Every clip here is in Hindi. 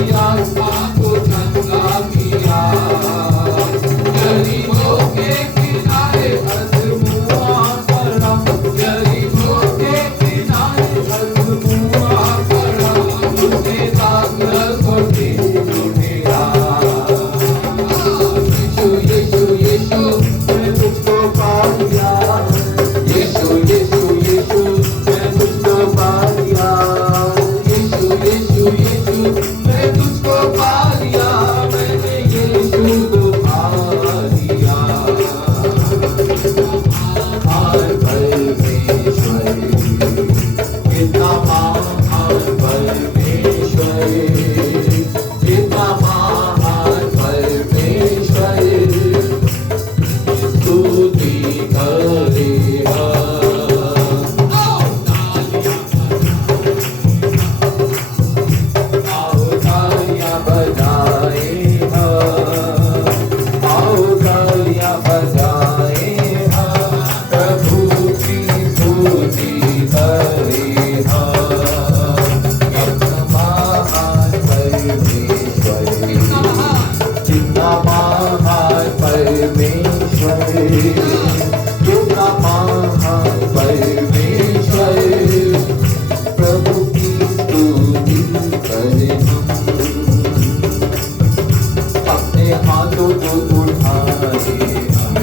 किया, आपको चंगा किया। गरीबों के किनारे अज़मुआ पड़ा, गरीबों के किनारे अज़मुआ पड़ा, उसने ताकत को ढूंढेगा। यीशु यीशु यीशु मैं तुझको पा लिया, यीशु यीशु यीशु मैं तुझको पा लिया, यीशु यीशु यीशु मैं तुझको पा लिया, मैंने यीशु को पा लिया। महान परमेश्वर, कितना महान परमेश्वर, कितना महान परमेश्वर, स्तुति करेगा। आओ तालियां बजाए हम, आओ तालियां बजाए हम, प्रभु की स्तुति करे हम। कितना महान परमेश्वर, कितना महान परमेश्वर, कितना महान परमेश्वर, प्रभु की स्तुति करें हम। अपने हाथों को उठाए हम,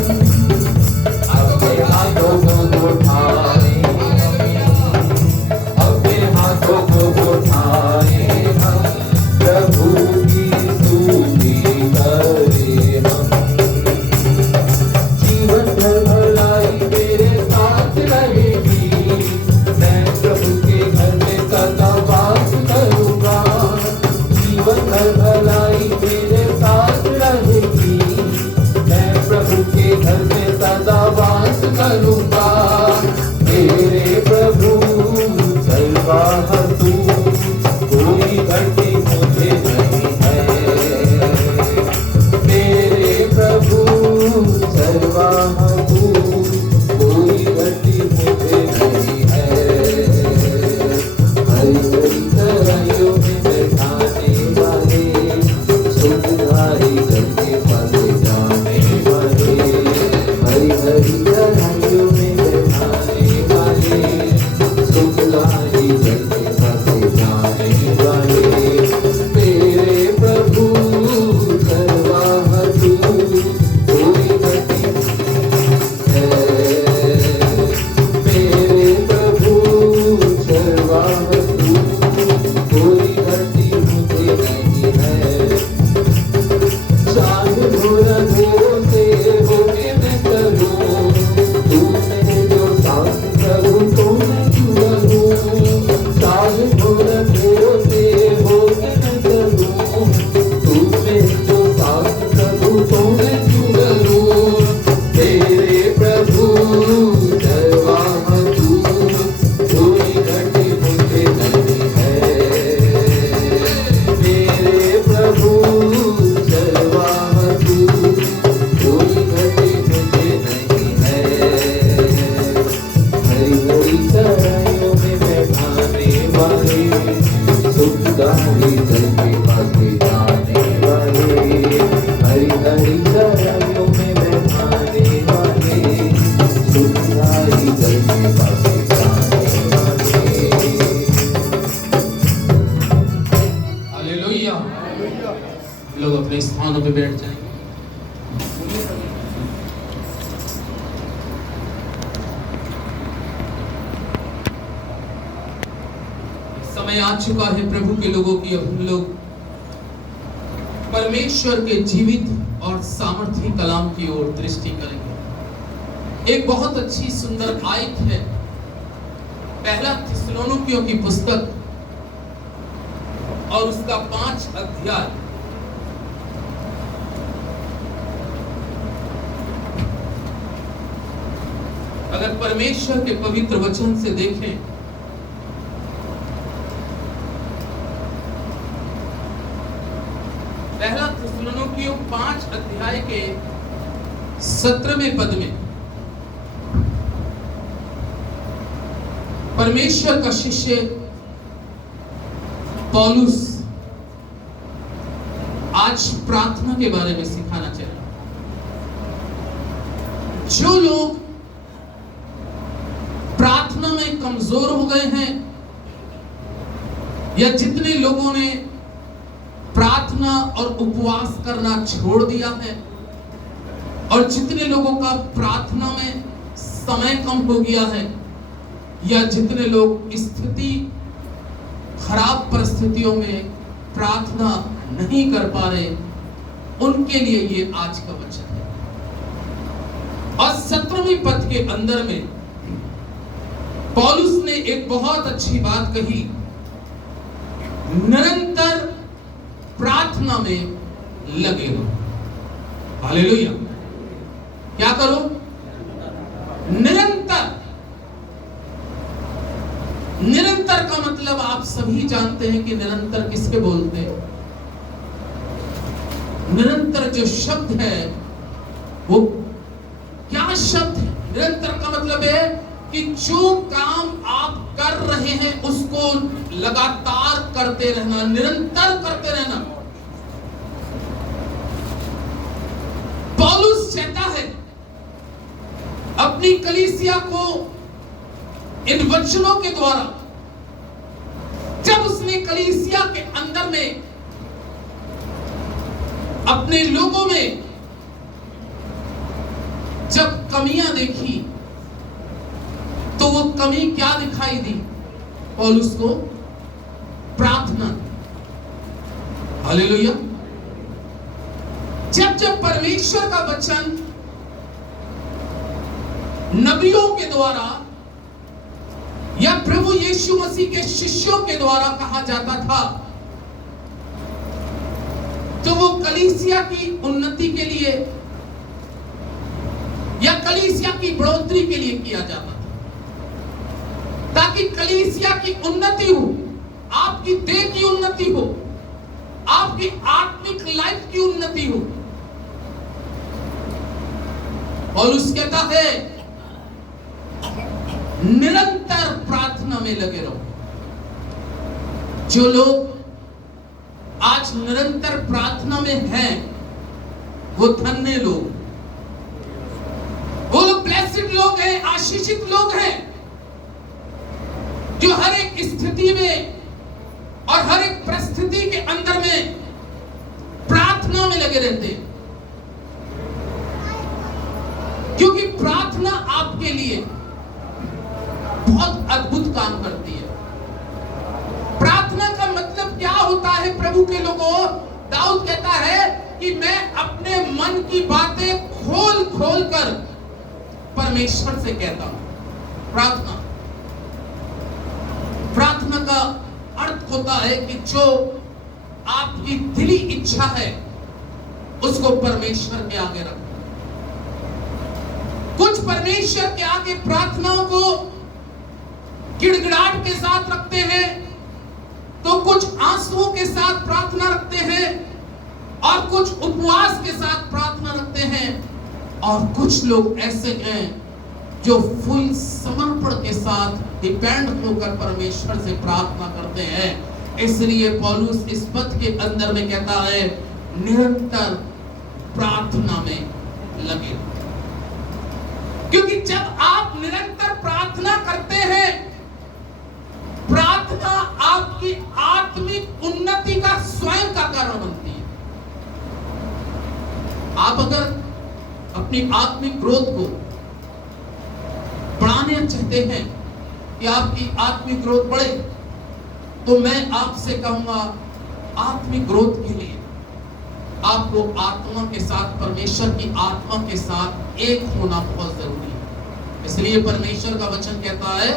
अपने हाथों को उठाए हम, अपने हाथों को उठाए हम, प्रभु की स्तुति करें हम। जीवन भर भलाई मेरे साथ रहेगी, मैं प्रभु के घर में सदा वास करूंगा। जीवन भर भलाई मेरे साथ रहेगी, मैं प्रभु के घर में सदा वास करूंगा। मेरे प्रभु सर्वाह तू, कोई घटी मुझे नहीं है। मेरे प्रभु सर्वाह तू, कोई घटी मुझे नहीं है। हरी हरी चराइयों में बैठाने वाले, सुखदाई जल के पास जाने वाले, हरी हरी चराइयों में बैठाने वाले, सुखदाई जल के पास जाने वाले। मेरे प्रभु सर्वाह तू, कोई घटी है। मेरे प्रभु सर्वाह तू, कोई घटी मुझे नहीं है। चांद भोरा भोर से होके मैं करूं, तू मेरे जो साथ करूं तो मैं क्यों करूं। चांद भोरा भोर से होके मैं करूं, तू मेरे जो साथ करूं तो मैं क्यों करूं। तेरे प्रभु सर्वाह तू, कोई घटी मुझे नहीं है। मेरे प्रभु सर्वाह तू, कोई घटी मुझे नहीं है। हरी हरी चराइयों में बैठाने वाले, सुखदाई जल के पास जाने वाले, हरी हरी चराइयों में बैठाने वाले, सुखदाई जल के पास जाने वाले। हालेलुया। लोग अपने स्थानों पे बैठ जाएंगे। समय आ चुका है प्रभु के लोगों की, अब हम लोग परमेश्वर के जीवित और सामर्थी कलाम की ओर दृष्टि करेंगे। एक बहुत अच्छी सुंदर आयत है, पहला थिस्सलुनीकियों की पुस्तक और उसका 5 अध्याय। अगर परमेश्वर के पवित्र वचन से देखें, पहला थिस्सलुनीकियों 5 अध्याय के 17वें पद में परमेश्वर का शिष्य पौलुस आज प्रार्थना के बारे में सिखाना चाह रहा हूं। जो लोग प्रार्थना में कमजोर हो गए हैं, या जितने लोगों ने प्रार्थना और उपवास करना छोड़ दिया है, और जितने लोगों का प्रार्थना में समय कम हो गया है, या जितने लोग स्थिति खराब परिस्थितियों में प्रार्थना नहीं कर पा रहे, उनके लिए ये आज का वचन है। और 17वीं पद के अंदर में पौलुस ने एक बहुत अच्छी बात कही, निरंतर प्रार्थना में लगे रहो। हालेलुया। क्या करो? निरंतर। निरंतर का मतलब आप सभी जानते हैं कि निरंतर किसके बोलते हैं। निरंतर जो शब्द है वो क्या शब्द है? निरंतर का मतलब है कि जो काम आप कर रहे हैं उसको लगातार करते रहना, निरंतर करते रहना। पौलुस चाहता है अपनी कलीसिया को इन वचनों के द्वारा, जब उसने कलीसिया के अंदर में अपने लोगों में जब कमियां देखी, तो वो कमी क्या दिखाई दी पौलुस को? प्रार्थना। हालेलुया। जब जब परमेश्वर का वचन नबियों के द्वारा या प्रभु यीशु मसीह के शिष्यों के द्वारा कहा जाता था, तो वो कलीसिया की उन्नति के लिए या कलीसिया की बढ़ोतरी के लिए किया जाता था, ताकि कलीसिया की उन्नति हो, आपकी देह की उन्नति हो, आपकी आत्मिक लाइफ की उन्नति हो। पौलुस कहता है निरंतर प्रार्थना में लगे रहो। जो लोग आज निरंतर प्रार्थना में हैं, वो धन्य लोग, वो लोग ब्लेस्ड लोग हैं, आशीषित लोग हैं, जो हर एक स्थिति में और हर एक परिस्थिति के अंदर में प्रार्थना में लगे रहते हैं। क्योंकि प्रार्थना आपके लिए बहुत अद्भुत काम करती है। प्रार्थना का मतलब क्या होता है प्रभु के लोगों? दाऊद कहता है कि मैं अपने मन की बातें खोल खोल कर परमेश्वर से कहता हूं। प्रार्थना का अर्थ होता है कि जो आपकी दिली इच्छा है उसको परमेश्वर के आगे रखो। कुछ परमेश्वर के आगे प्रार्थनाओं को गिड़गिड़ाहट के साथ रखते हैं, तो कुछ आंसुओं के साथ प्रार्थना रखते हैं, और कुछ उपवास के साथ प्रार्थना रखते हैं, और कुछ लोग ऐसे हैं जो फुल समर्पण के साथ डिपेंड होकर परमेश्वर से प्रार्थना करते हैं। इसलिए पौलुस इस पद के अंदर में कहता है निरंतर प्रार्थना में लगे। क्योंकि जब आप निरंतर प्रार्थना करते हैं, प्रार्थना आपकी आत्मिक उन्नति का स्वयं का कारण बनती है। आप अगर अपनी आत्मिक ग्रोथ को बढ़ाने चाहते हैं कि आपकी आत्मिक ग्रोथ बढ़े, तो मैं आपसे कहूंगा आत्मिक ग्रोथ के लिए आपको आत्मा के साथ, परमेश्वर की आत्मा के साथ एक होना बहुत जरूरी है। इसलिए परमेश्वर का वचन कहता है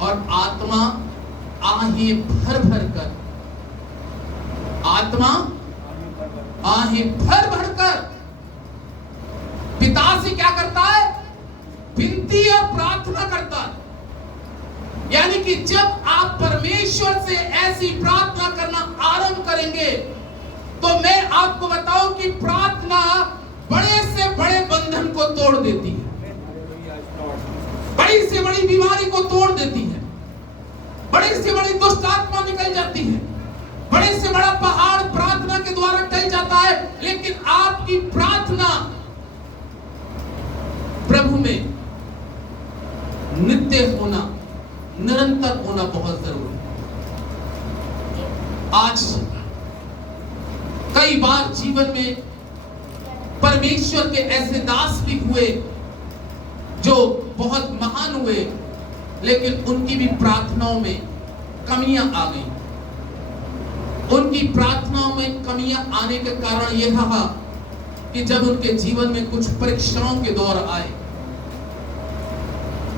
और आत्मा आहे भर भर कर, आत्मा आहे भर भर कर पिता से क्या करता है? विनती और प्रार्थना करता है। यानी कि जब आप परमेश्वर से ऐसी प्रार्थना करना आरंभ करेंगे, तो मैं आपको बताऊं कि प्रार्थना बड़े से बड़े बंधन को तोड़ देती है, बड़ी से बड़ी बीमारी को तोड़ देती है, बड़ी से बड़ी दुष्ट आत्मा निकल जाती है, बड़े से बड़ा पहाड़ प्रार्थना के द्वारा टल जाता आज कई बार जीवन में परमेश्वर के ऐसे दास भी हुए जो बहुत महान हुए, लेकिन उनकी भी प्रार्थनाओं में कमियां आ गई। उनकी प्रार्थनाओं में कमियां आने के कारण यह रहा कि जब उनके जीवन में कुछ परीक्षाओं के दौर आए,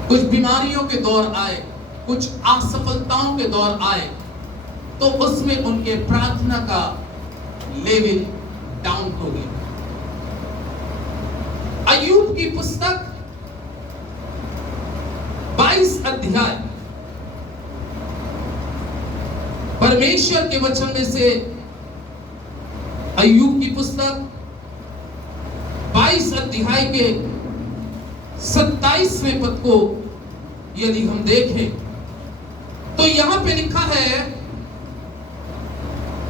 कुछ बीमारियों के दौर आए, कुछ असफलताओं के दौर आए, तो उसमें उनके प्रार्थना का लेवल डाउन हो गया। अय्यूब की पुस्तक 22 अध्याय परमेश्वर के वचन में से अय्यूब की पुस्तक 22 अध्याय के 27वें पद को यदि हम देखें तो यहां पे लिखा है,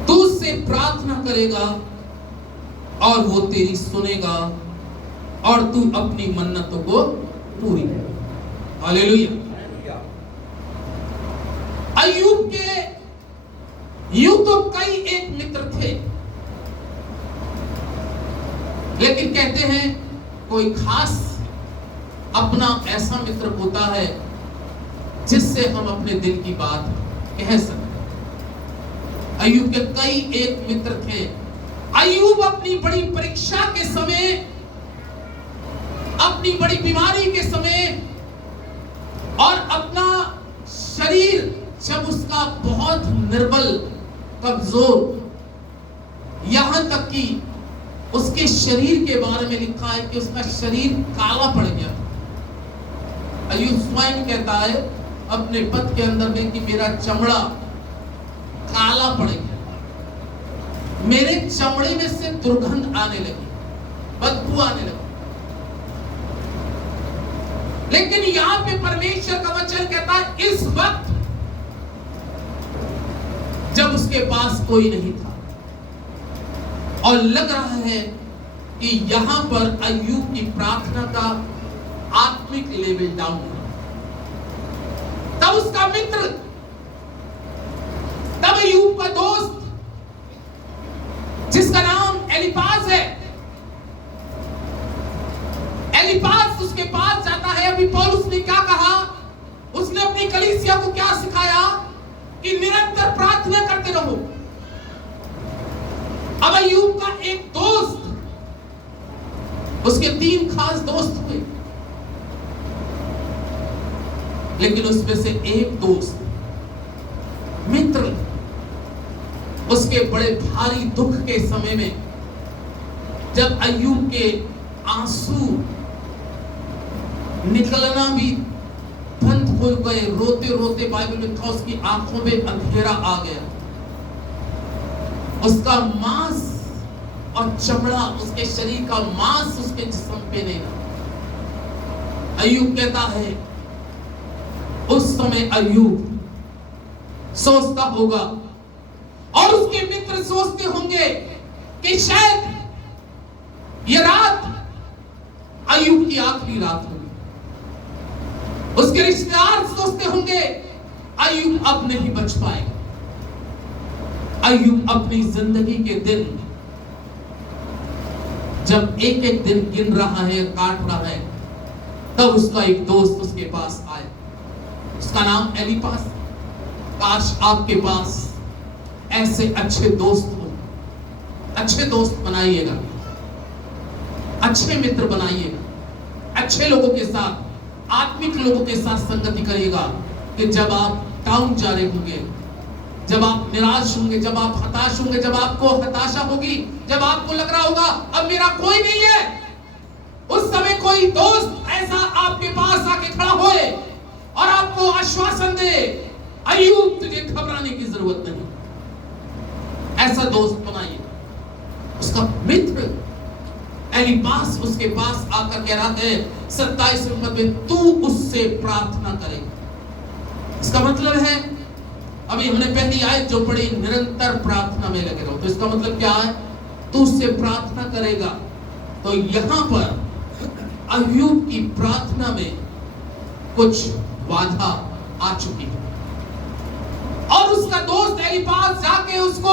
तू उससे प्रार्थना करेगा और वो तेरी सुनेगा और तू अपनी मन्नतों को पूरी करेगा। हालेलुया। अय्यूब के यूं तो कई एक मित्र थे, लेकिन कहते हैं कोई खास अपना ऐसा मित्र होता है जिससे हम अपने दिल की बात कह सकते। अय्यूब के कई एक मित्र थे। अय्यूब अपनी बड़ी परीक्षा के समय, अपनी बड़ी बीमारी के समय और अपना शरीर जब उसका बहुत निर्बल, कमजोर, यहां तक कि उसके शरीर के बारे में लिखा है कि उसका शरीर काला पड़ गया। अय्यूब स्वयं कहता है अपने पद के अंदर में कि मेरा चमड़ा काला पड़ गया, मेरे चमड़े में से दुर्गंध आने लगी, बदबू आने लगी। लेकिन यहां पे परमेश्वर का वचन कहता है इस वक्त जब उसके पास कोई नहीं था और लग रहा है कि यहां पर अय्यूब की प्रार्थना का आत्मिक लेवल डाउन हुआ, तब उसका मित्र, तब अय्यूब का दोस्त जिसका नाम एलीपाज है, एलीपाज उसके पास जाता है। अभी पौलुस ने क्या कहा, उसने अपनी कलीसिया को क्या सिखाया कि निरंतर प्रार्थना करते रहो। अब अय्यूब का एक दोस्त, उसके 3 खास दोस्त हुए, लेकिन उसमें से एक दोस्त मित्र उसके बड़े भारी दुख के समय में, जब अय्यूब के आंसू निकलना भी बंद हो गए, रोते रोते, बाइबल में लिखा उसकी आंखों में अंधेरा आ गया, उसका मांस और चमड़ा, उसके शरीर का मांस उसके जिस्म पे नहीं रहा। अय्यूब कहता है उस समय अय्यूब सोचता होगा और उसके मित्र सोचते होंगे कि शायद ये रात अय्यूब की आखिरी रात होगी। उसके रिश्तेदार सोचते होंगे अय्यूब अब नहीं बच पाएगा। अय्यूब अपनी जिंदगी के दिन जब एक एक दिन गिन रहा है, काट रहा है, तब उसका एक दोस्त उसके पास आया, उसका नाम एलीपाज। काश आपके पास ऐसे अच्छे दोस्त हो। अच्छे दोस्त बनाइएगा, अच्छे मित्र बनाइएगा, अच्छे लोगों के साथ, आत्मिक लोगों के साथ संगति करिएगा कि जब आप डाउन जा रहे होंगे, जब आप निराश होंगे, जब आप हताश होंगे, जब आपको हताशा होगी, जब आपको लग रहा होगा अब मेरा कोई नहीं है, उस समय कोई दोस्त ऐसा आपके पास आके खड़ा होए और आपको आश्वासन दे, अय्यूब तुझे घबराने की जरूरत नहीं। ऐसा दोस्त बनाइए। उसका मित्र एलीपाज उसके पास आकर कह रहा है 27वें पद में, तू उससे प्रार्थना करेगा। इसका मतलब है, अभी हमने पहली आयत जो पढ़ी, निरंतर प्रार्थना में लगे रहो, तो इसका मतलब क्या है, तू उससे प्रार्थना करेगा। तो यहां पर अय्यूब की प्रार्थना में कुछ बाधा आ चुकी है और उसका दोस्त एलीपाज जाके उसको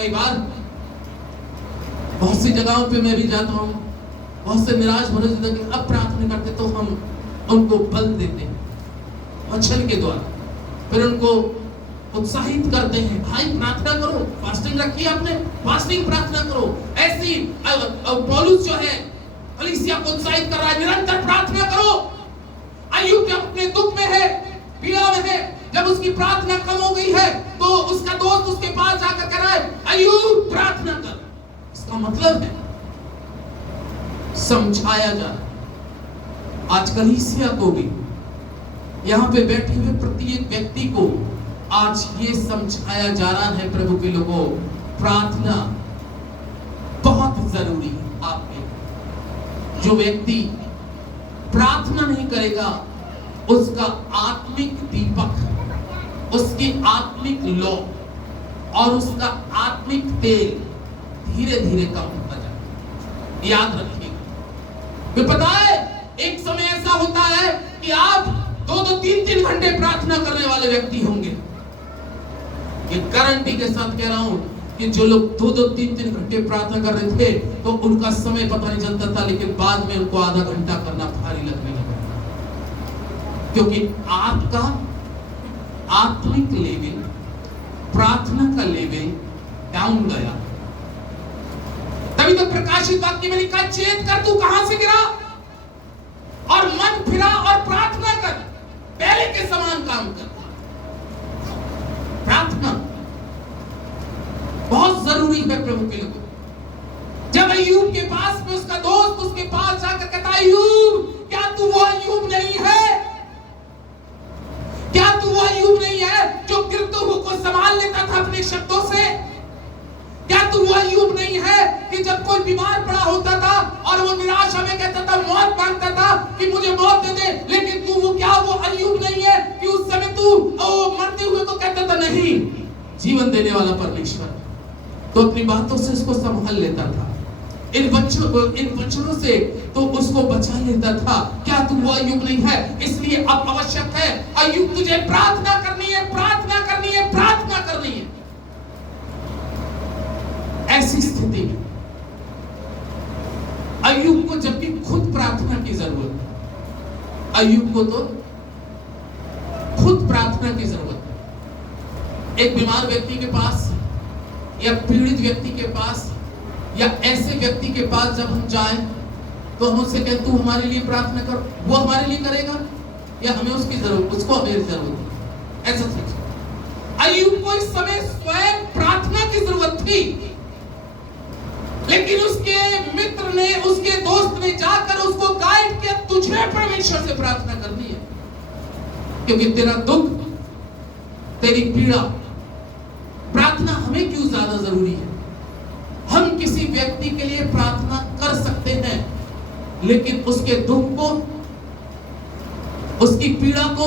कई बार बहुत सी जगहों पे मैं भी जाता हूँ, बहुत से निराश भरे जिंदगी अब प्रार्थना करते तो हम उनको बल देते हैं वचन के द्वारा, फिर उनको उत्साहित करते हैं, भाई प्रार्थना करो, फास्टिंग रखी आपने, फास्टिंग प्रार्थना करो। ऐसी पौलुस जो है कलीसिया को उत्साहित कर रहा है, निरंतर प्रार्थना करो। अय्यूब जब अपने दुख में है, पीड़ा में है, जब उसकी प्रार्थना कम हो गई है तो उसका दोस्त उसके पास जाकर कह रहा है अय्यूब प्रार्थना कर। इसका मतलब है समझाया जा रहा है। आज कलीसिया को भी, यहां पे बैठे हुए प्रत्येक व्यक्ति को आज ये समझाया जा रहा है प्रभु के लोगों, प्रार्थना बहुत जरूरी है। आपके जो व्यक्ति प्रार्थना नहीं करेगा उसका आत्मिक दीपक, उसकी आत्मिक लौ और उसका आत्मिक तेल धीरे धीरे कम होता जाएगा। याद रखिएगा, पता है एक समय ऐसा होता है कि आप 2-2, 3-3 घंटे प्रार्थना करने वाले व्यक्ति होंगे। ये गारंटी के साथ कह रहा हूं कि जो लोग 2-2, 3-3 घंटे प्रार्थना कर रहे थे तो उनका समय पता नहीं चलता था, लेकिन बाद में उनको आधा घंटा करना भारी लगने लगा, क्योंकि आपका आत्मिक लेवल, प्रार्थना का लेवल डाउन गया। तभी तो प्रकाशित वाक्य में लिखा, चेत कर तू कहां से गिरा और मन फिरा और प्रार्थना कर, पहले के समान काम कर। प्रार्थना बहुत जरूरी है प्रभु के लोगों। जब अय्यूब के पास में उसका दोस्त उसके पास जाकर कहता, अय्यूब क्या तू वो अय्यूब नहीं है? क्या तू वो अय्यूब नहीं है जो गिरते हुए को संभाल लेता था अपने शब्दों से? क्या तू वो अय्यूब नहीं है कि जब कोई बीमार पड़ा होता था और वो निराशा में कहता था, मौत मांगता था कि मुझे मौत दे दे, लेकिन तू वो क्या वो अय्यूब नहीं है कि उस समय तू मरते हुए को कहता था नहीं, जीवन देने वाला परमेश्वर, तो अपनी बातों से उसको संभाल लेता था, इन वचनों से तो उसको बचा लेता था। क्या तू वो अय्यूब नहीं है? इसलिए अब आवश्यक है अय्यूब, तुझे प्रार्थना करनी है, प्रार्थना करनी है, प्रार्थना करनी है। ऐसी स्थिति में अय्यूब को जबकि खुद प्रार्थना की जरूरत है, अय्यूब को तो खुद प्रार्थना की जरूरत है। एक बीमार व्यक्ति के पास या पीड़ित व्यक्ति के पास या ऐसे व्यक्ति के पास जब हम जाएं तो हम उससे कहें तू हमारे लिए प्रार्थना कर, वो हमारे लिए करेगा या हमें उसकी जरूरत, उसको हमें जरूरत है? ऐसा सोचिए। अय्यूब को इस समय स्वयं प्रार्थना की जरूरत थी, लेकिन उसके मित्र ने, उसके दोस्त ने जाकर उसको गाइड किया, तुझे परमेश्वर से प्रार्थना करनी है, क्योंकि तेरा दुख, तेरी पीड़ा, प्रार्थना हमें क्यों ज्यादा जरूरी है? हम किसी व्यक्ति के लिए प्रार्थना कर सकते हैं, लेकिन उसके दुख को, उसकी पीड़ा को,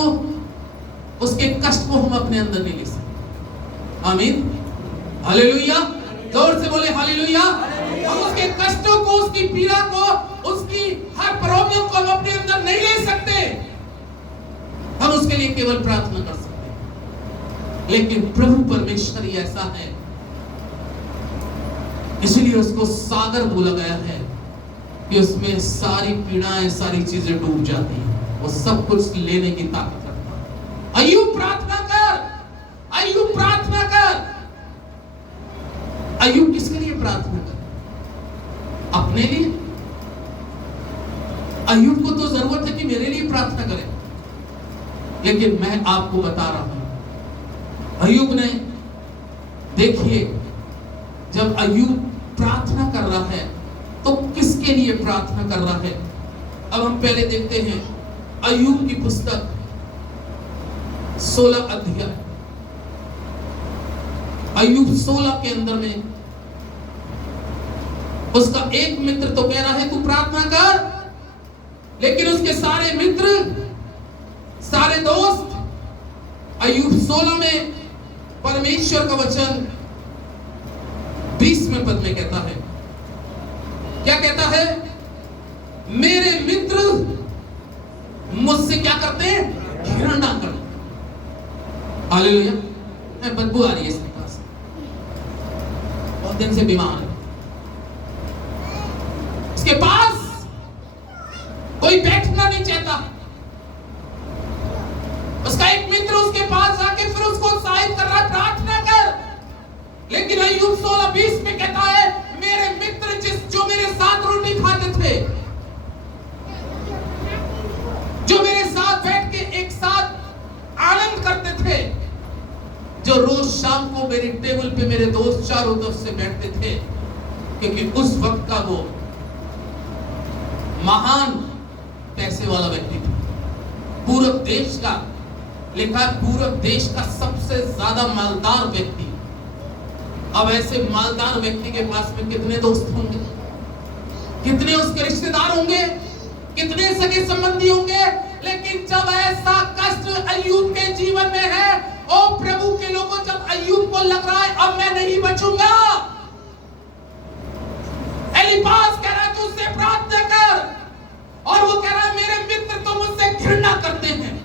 उसके कष्ट को हम अपने अंदर नहीं ले सकते। आमीन, हालेलुया, जोर से बोले हालेलुया। हम उसके कष्टों को, उसकी पीड़ा को, उसकी हर प्रॉब्लम को हम अपने अंदर नहीं ले सकते। हम उसके लिए केवल प्रार्थना कर सकते हैं, लेकिन प्रभु परमेश्वर ही ऐसा है, इसलिए उसको सागर बोला गया है कि उसमें सारी पीड़ाएं, सारी चीजें डूब जाती हैं, वो सब कुछ लेने की ताकत रखता है। अय्यूब प्रार्थना कर, अय्यूब प्रार्थना कर। अय्यूब किसके लिए प्रार्थना कर? अपने लिए। अय्यूब को तो जरूरत है कि मेरे लिए प्रार्थना करें, लेकिन मैं आपको बता रहा हूं, अय्यूब ने, देखिए, जब अय्यूब प्रार्थना कर रहा है तो किसके लिए प्रार्थना कर रहा है? अब हम पहले देखते हैं अय्यूब की पुस्तक 16 अध्याय, अय्यूब 16 के अंदर में उसका एक मित्र तो कह रहा है तू प्रार्थना कर, लेकिन उसके सारे मित्र, सारे दोस्त, अय्यूब 16 में परमेश्वर का वचन 20वें पद में कहता है, क्या कहता है? मेरे मित्र मुझसे क्या करते हैं? घृणा करते। हालेलुया। बदबू आ रही है इसके पास। बीमारी से बीमार है। उसके पास कोई बैठना नहीं चाहता। उसका एक मित्र उसके पास जाके फिर उसको उत्साहित कर रहा है, प्रार्थना कर। लेकिन अय्यूब 16:20 में कहता है, मेरे मित्र जो मेरे साथ रोटी खाते थे, जो मेरे साथ बैठ के एक साथ आनंद करते थे, जो रोज शाम को मेरी टेबल पे मेरे दोस्त चारों तरफ से बैठते थे, क्योंकि उस वक्त का वो महान पैसे वाला व्यक्ति था, पूरब देश का, लिखा है पूरब देश का सबसे ज्यादा मालदार व्यक्ति। अब ऐसे मालदार व्यक्ति के पास में कितने दोस्त होंगे, कितने उसके रिश्तेदार होंगे, कितने सगे संबंधी होंगे। लेकिन जब ऐसा कष्ट अय्यूब के जीवन में है, ओ प्रभु के लोगों, जब अय्यूब को लग रहा है अब मैं नहीं बचूंगा, एलीफाज कह रहा है तू उससे प्रार्थना कर, और वो कह रहा है मेरे मित्र तो मुझसे घृणा करते हैं।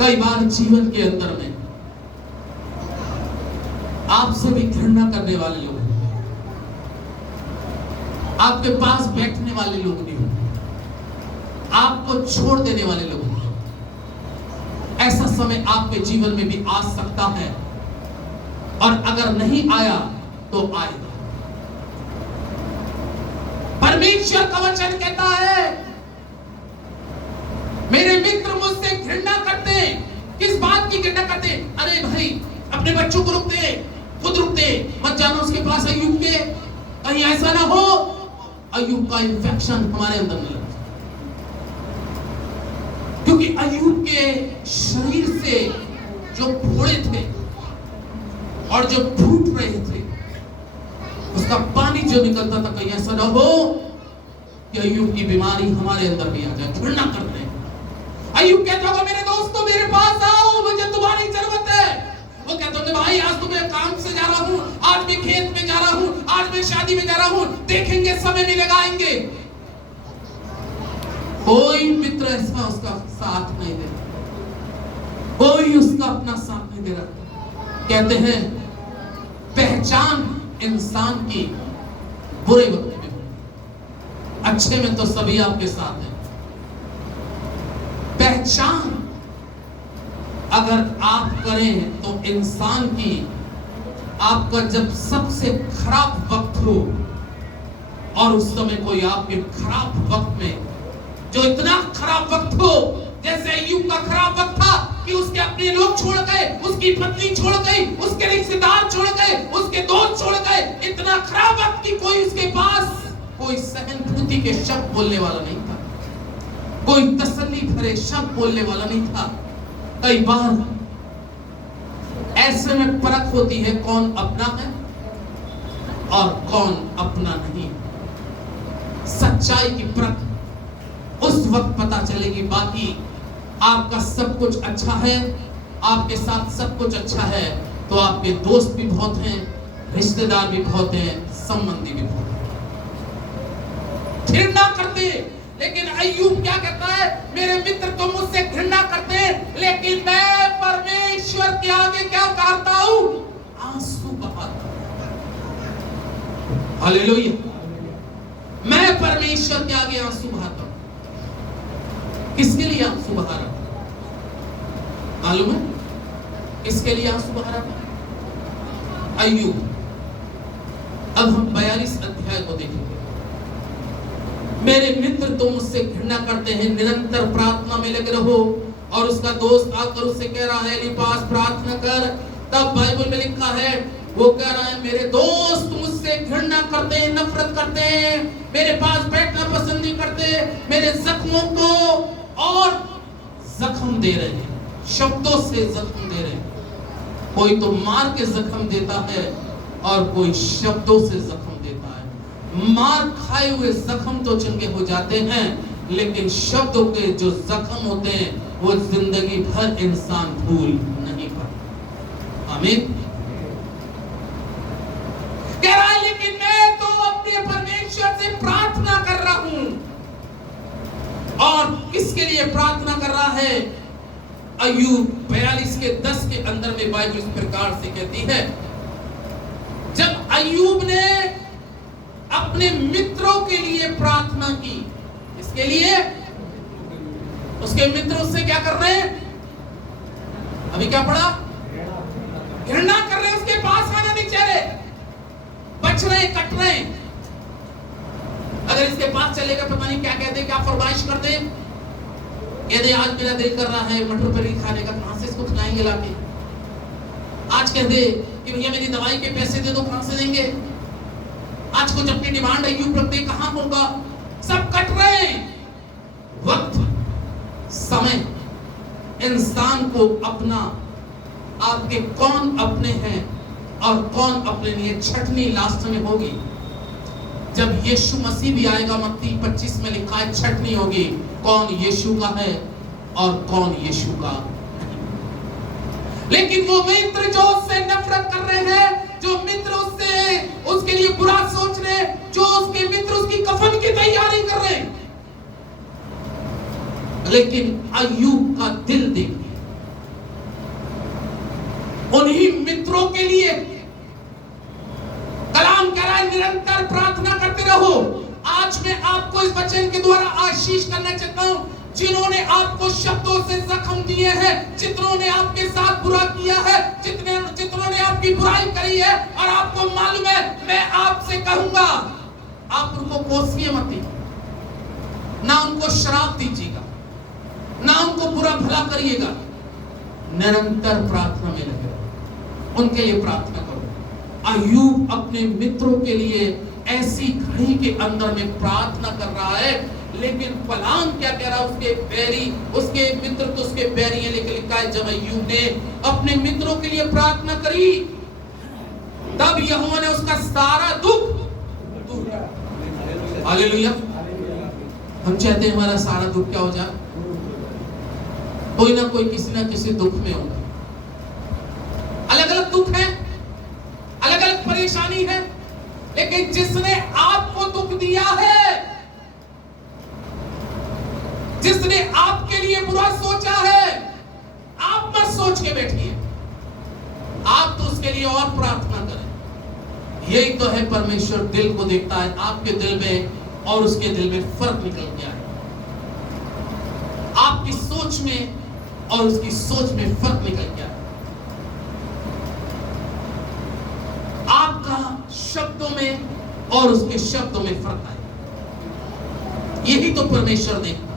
कई बार जीवन के अंदर में आपसे भी घृणा करने वाले लोग, आपके पास बैठने वाले लोग नहीं होंगे, आपको छोड़ देने वाले लोग नहीं। ऐसा समय आपके जीवन में भी आ सकता है, और अगर नहीं आया तो आएगा। परमेश्वर का वचन कहता है, मेरे मित्र मुझसे घृणा करते हैं। किस बात की घृणा करते हैं? अरे भाई, अपने बच्चों को रुकते, खुद रुकते, मत जाना उसके पास अय्यूब के, कहीं ऐसा ना हो अय्यूब का इंफेक्शन हमारे अंदर न लगे। क्योंकि अय्यूब के शरीर से जो फोड़े थे और जो फूट रहे थे, उसका पानी जो निकलता था, कहीं ऐसा ना हो कि अय्यूब की बीमारी हमारे अंदर भी आ जाए। घृणा करते हैं। अय्यूब कहता होगा, मेरे दोस्तों मेरे पास आओ, मुझे तुम्हारी जरूरत है। वो कहते होंगे, भाई आज तो मैं काम से जा रहा हूँ, आज मैं खेत में जा रहा हूँ, आज मैं शादी में जा रहा हूँ, देखेंगे समय मिलेगा आएंगे। कोई मित्र ऐसा उसका साथ नहीं दे, कोई उसका अपना साथ नहीं दे रहा। कहते हैं पहचान इंसान की बुरे वक्त में, अच्छे में तो सभी आपके साथ हैं। पहचान अगर आप करें तो इंसान की, आपका जब सबसे खराब वक्त हो और उस समय कोई आपके खराब वक्त में, जो इतना खराब वक्त हो, जैसे अय्यूब का खराब वक्त था कि उसके अपने लोग छोड़ गए, उसकी पत्नी छोड़ गई, उसके रिश्तेदार छोड़ गए, उसके दोस्त छोड़ गए, इतना खराब वक्त कि कोई उसके पास कोई सहानुभूति के शब्द बोलने वाला नहीं था, कोई तसल्ली भरे शब्द बोलने वाला नहीं था। कई बार ऐसे में परख होती है कौन अपना है और कौन अपना नहीं। सच्चाई की परख उस वक्त पता चलेगी। बाकी आपका सब कुछ अच्छा है, आपके साथ सब कुछ अच्छा है, तो आपके दोस्त भी बहुत हैं, रिश्तेदार भी बहुत हैं, संबंधी भी बहुत हैं। घृणा करते, लेकिन अय्यूब क्या कहता है, मेरे मित्र तो मुझसे घृणा करते हैं, लेकिन मैं परमेश्वर के आगे क्या करता हूं? आंसू बहाता हूं। हालेलुया। मैं परमेश्वर के आगे आंसू बहाता हूं। किसके लिए आंसू बहा रहा हूं? मालूम है किसके लिए आंसू बहा रहा हूं? अय्यूब। अब हम 42 अध्याय को देखेंगे। मेरे मित्र तो मुझसे घृणा करते हैं, निरंतर प्रार्थना में लगे रहो। और उसका दोस्त आकर उससे कह रहा है, एलीफाज प्रार्थना कर। तब बाइबल में लिखा है, वो कह रहा है, मेरे दोस्त मुझसे घृणा करते हैं, नफरत करते हैं, मेरे पास बैठना पसंद नहीं करते, मेरे जख्मों को और जख्म दे रहे हैं, शब्दों से जख्म दे रहे हैं। कोई तो मार के जख्म देता है और कोई शब्दों से जख्म देता है। मार खाए हुए जख्म तो चंगे हो जाते हैं, लेकिन शब्दों के जो जख्म होते हैं वो जिंदगी भर इंसान भूल नहीं पाता। आमीन। कह रहा है, लेकिन मैं तो अपने परमेश्वर से प्रार्थना कर रहा हूं। और किसके लिए प्रार्थना कर रहा है? अय्यूब 42 के 10 के अंदर में बाइबल इस प्रकार से कहती है, अय्यूब ने अपने मित्रों के लिए प्रार्थना की। इसके लिए उसके मित्र उससे क्या कर रहे हैं? अभी क्या पढ़ा? घृणा कर रहे हैं, उसके पास आना नहीं चाह रहे, बच रहे, कट रहे। अगर इसके पास चलेगा पता नहीं क्या कहते, क्या फरमाइश करते। कहते आज मेरा दिल कर रहा है मटर पनीर खाने का, कहां से इसको खिलाएंगे लाके? आज कहते कि भैया मेरी दवाई के पैसे दे दो, कहां से देंगे? आज कुछ अपनी डिमांड अय्यूब रखते, कहां होगा? सब कट रहे हैं। वक्त, समय इंसान को अपना, आपके कौन अपने हैं और कौन अपने लिए, छटनी लास्ट में होगी। जब यीशु मसीह भी आएगा, मत्ती 25 में लिखा है छटनी होगी, कौन यीशु का है और कौन यीशु का। लेकिन वो मित्र जो उससे नफरत कर रहे हैं, जो मित्र उससे, उसके लिए बुरा सोच रहे हैं, जो उसके मित्र उसकी कफन की तैयारी कर रहे हैं, लेकिन अय्यूब का दिल देखिए, उन्हीं मित्रों के लिए कलाम कह रहा है निरंतर प्रार्थना करते रहो। आज मैं आपको इस वचन के द्वारा आशीष करना चाहता हूं, जिन्होंने आपको शब्दों से जख्म दिए हैं, जिन्होंने आपके साथ बुरा किया है, जिन्होंने आपकी बुराई करी है, और आपको मालूम है, मैं आपसे कहूंगा आप उनको कोसिए मत, ना उनको शराब दीजिएगा, ना उनको बुरा भला करिएगा, निरंतर प्रार्थना में लगे रहो, उनके लिए प्रार्थना करो। अय्यूब अपने मित्रों के लिए ऐसी घड़ी के अंदर में प्रार्थना कर रहा है, लेकिन कलाम क्या कह रहा है? उसके बैरी, उसके मित्र तो उसके बैरी हैं, लेकिन लिखा है जब अय्यूब ने अपने मित्रों के लिए प्रार्थना करी, तब यहोवा ने उसका सारा दुख दूर किया। हालेलुया। हम चाहते हैं हमारा सारा दुख क्या हो जाए? कोई ना कोई किसी ना किसी दुख में होगा। अलग अलग दुख है, अलग अलग परेशानी है, लेकिन जिसने आपको दुख दिया है, जिसने आपके लिए बुरा सोचा है, आप मत सोच के बैठिए, आप तो उसके लिए और प्रार्थना करें। यही तो है, परमेश्वर दिल को देखता है। आपके दिल में और उसके दिल में फर्क निकल गया है, आपकी सोच में और उसकी सोच में फर्क निकल गया है, आपका शब्दों में और उसके शब्दों में फर्क आए। यही तो परमेश्वर देखता है,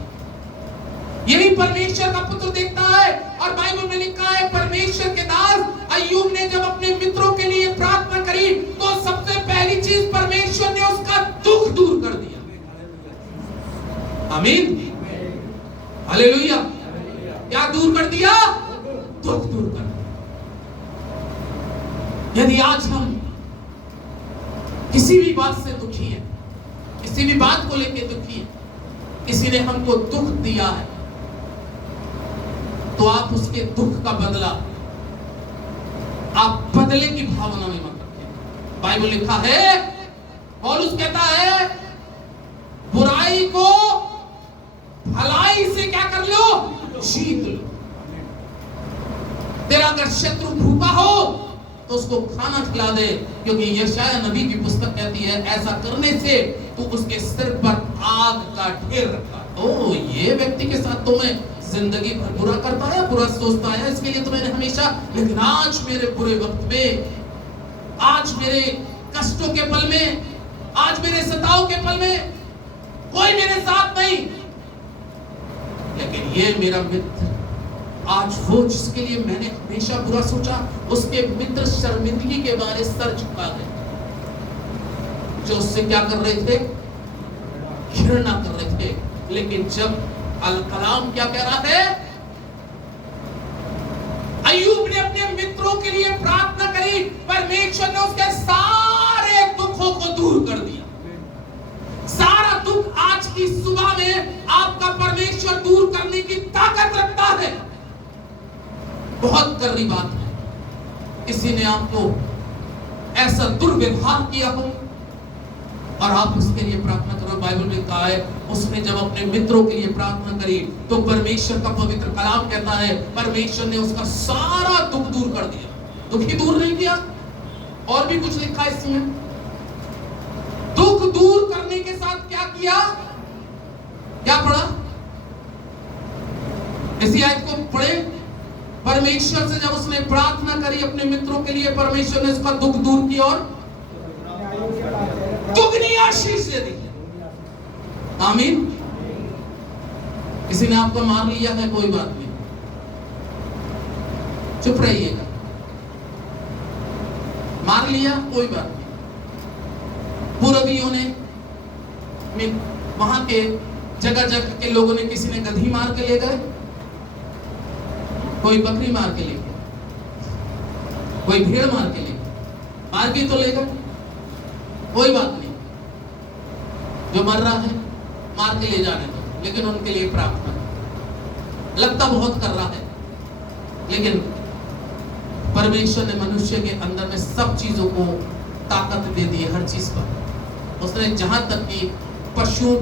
यही परमेश्वर का पुत्र देखता है। और बाइबल में लिखा है, परमेश्वर के दास अय्यूब ने जब अपने मित्रों के लिए प्रार्थना करी, तो सबसे पहली चीज परमेश्वर ने उसका दुख दूर कर दिया। आमीन, हालेलुया। क्या दूर कर दिया? दुख दूर कर दिया। यदि आज हम किसी भी बात से दुखी हैं, किसी भी बात को लेकर दुखी हैं, किसी ने हमको दुख दिया है, तो आप उसके दुख का बदला, आप बदले की भावना में मत रखें। बाइबल लिखा है, पौलुस कहता है, बुराई को भलाई से क्या कर लो? जीत लो। तेरा अगर शत्रु भूखा हो तो उसको खाना खिला दे, क्योंकि यशायाह नबी की पुस्तक कहती है, ऐसा करने से तू उसके सिर पर आग का ढेर रखा। ओ, ये व्यक्ति के साथ तो मैं जिंदगी भर बुरा करता है, बुरा सोचता है, इसके लिए तो मैंने हमेशा, लेकिन आज मेरे बुरे वक्त में, आज मेरे कष्टों के पल में, आज मेरे सताओं के पल में कोई मेरे साथ नहीं, लेकिन ये मेरा मित्र, आज वो जिसके लिए मैंने हमेशा बुरा सोचा, उसके मित्र शर्मिंदगी के बारे सर झुका गए, जो उससे क्या कर रहे थे? घृणा कर रहे थे। लेकिन जब अल कलाम क्या कह रहा है? अय्यूब ने अपने मित्रों के लिए प्रार्थना करी, परमेश्वर ने उसके सारे दुखों को दूर कर दिया। सारा दुख आज की सुबह में आपका परमेश्वर दूर करने की ताकत रखता है। बहुत गहरी बात है, किसी ने आपको ऐसा दुर्व्यवहार किया हो और आप उसके लिए प्रार्थना करो। बाइबल में कहा है, उसने जब अपने मित्रों के लिए प्रार्थना करी, तो परमेश्वर का पवित्र कलाम कहता है, परमेश्वर ने उसका सारा दुख दूर कर दिया। दुख ही दूर नहीं किया, और भी कुछ लिखा इसमें, दुख दूर करने के साथ क्या किया, क्या पढ़ा, इसी आयत को पढ़े। परमेश्वर से जब उसने प्रार्थना करी अपने मित्रों के लिए, परमेश्वर ने उसका दुख दूर किया और दुगनी आशीष दे दी। आमीन। किसी ने आपको मार लिया है, कोई बात नहीं, चुप रहिएगा। मार लिया कोई बात नहीं। पूर्वियों ने वहां के जगह जगह के लोगों ने, किसी ने गधी मार के ले गए, कोई बकरी मार के ले गया, कोई भेड़ मार के ले गया, मार के तो ले गए, कोई बात नहीं, जो मर रहा है मार के ले जाने दो, लेकिन उनके लिए प्रार्थना। लगता बहुत कर रहा है, लेकिन परमेश्वर ने मनुष्य के अंदर में सब चीजों को ताकत दे दी है, हर चीज पर। उसने जहां तक कि पशुओं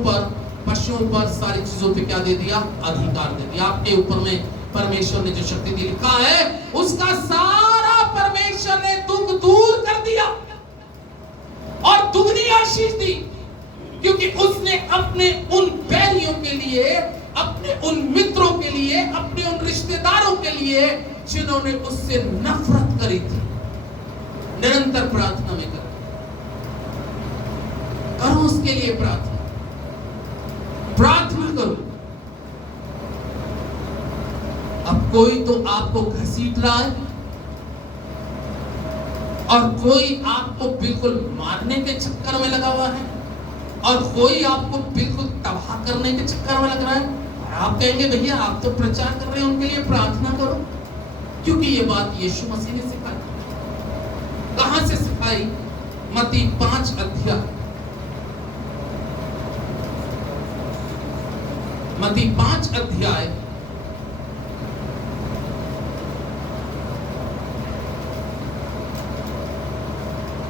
पर सारी चीजों पे क्या दे दिया, अधिकार दे दिया। आपके ऊपर में परमेश्वर ने जो शक्ति दी, लिखा है उसका सारा परमेश्वर ने दुख दूर कर दिया और दुगनी आशीष दी, क्योंकि उसने अपने उन बैरियों के लिए, अपने उन मित्रों के लिए, अपने उन रिश्तेदारों के लिए जिन्होंने उससे नफरत करी थी, निरंतर प्रार्थना में करो उसके लिए प्रार्थना करो। अब कोई तो आपको घसीट रहा है और कोई आपको बिल्कुल मारने के चक्कर में लगा हुआ है और कोई आपको बिल्कुल तबाह करने के चक्कर में लग रहा है। आप कहेंगे भैया आप तो प्रचार कर रहे हैं, उनके लिए प्रार्थना करो, क्योंकि ये बात यीशु मसीह ने सिखाई। कहां से सिखाई? मत्ती 5 अध्याय, मत्ती 5 अध्याय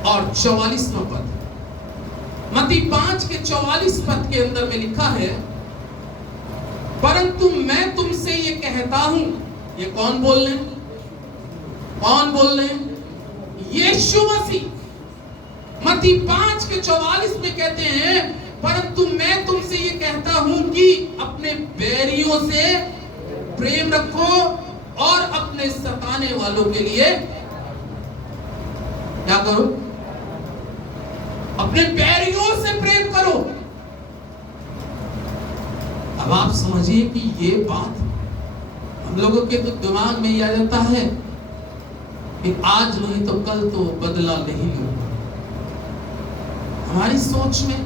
और 44वां पद। मत्ती 5 के 44 पद के अंदर में लिखा है, परंतु मैं तुमसे ये कहता हूं। ये कौन बोल रहे हैं? कौन बोल रहे हैं? यीशु मसीह। मत्ती 5 के 44 में कहते हैं, परंतु मैं तुमसे ये कहता हूं कि अपने बैरियों से प्रेम रखो और अपने सताने वालों के लिए क्या करो? अपने बैरियों से प्रेम करो। अब आप समझिए कि ये बात हम लोगों के तो दिमाग में ही आ जाता है कि आज नहीं तो कल तो बदला नहीं लूंगा। हमारी सोच में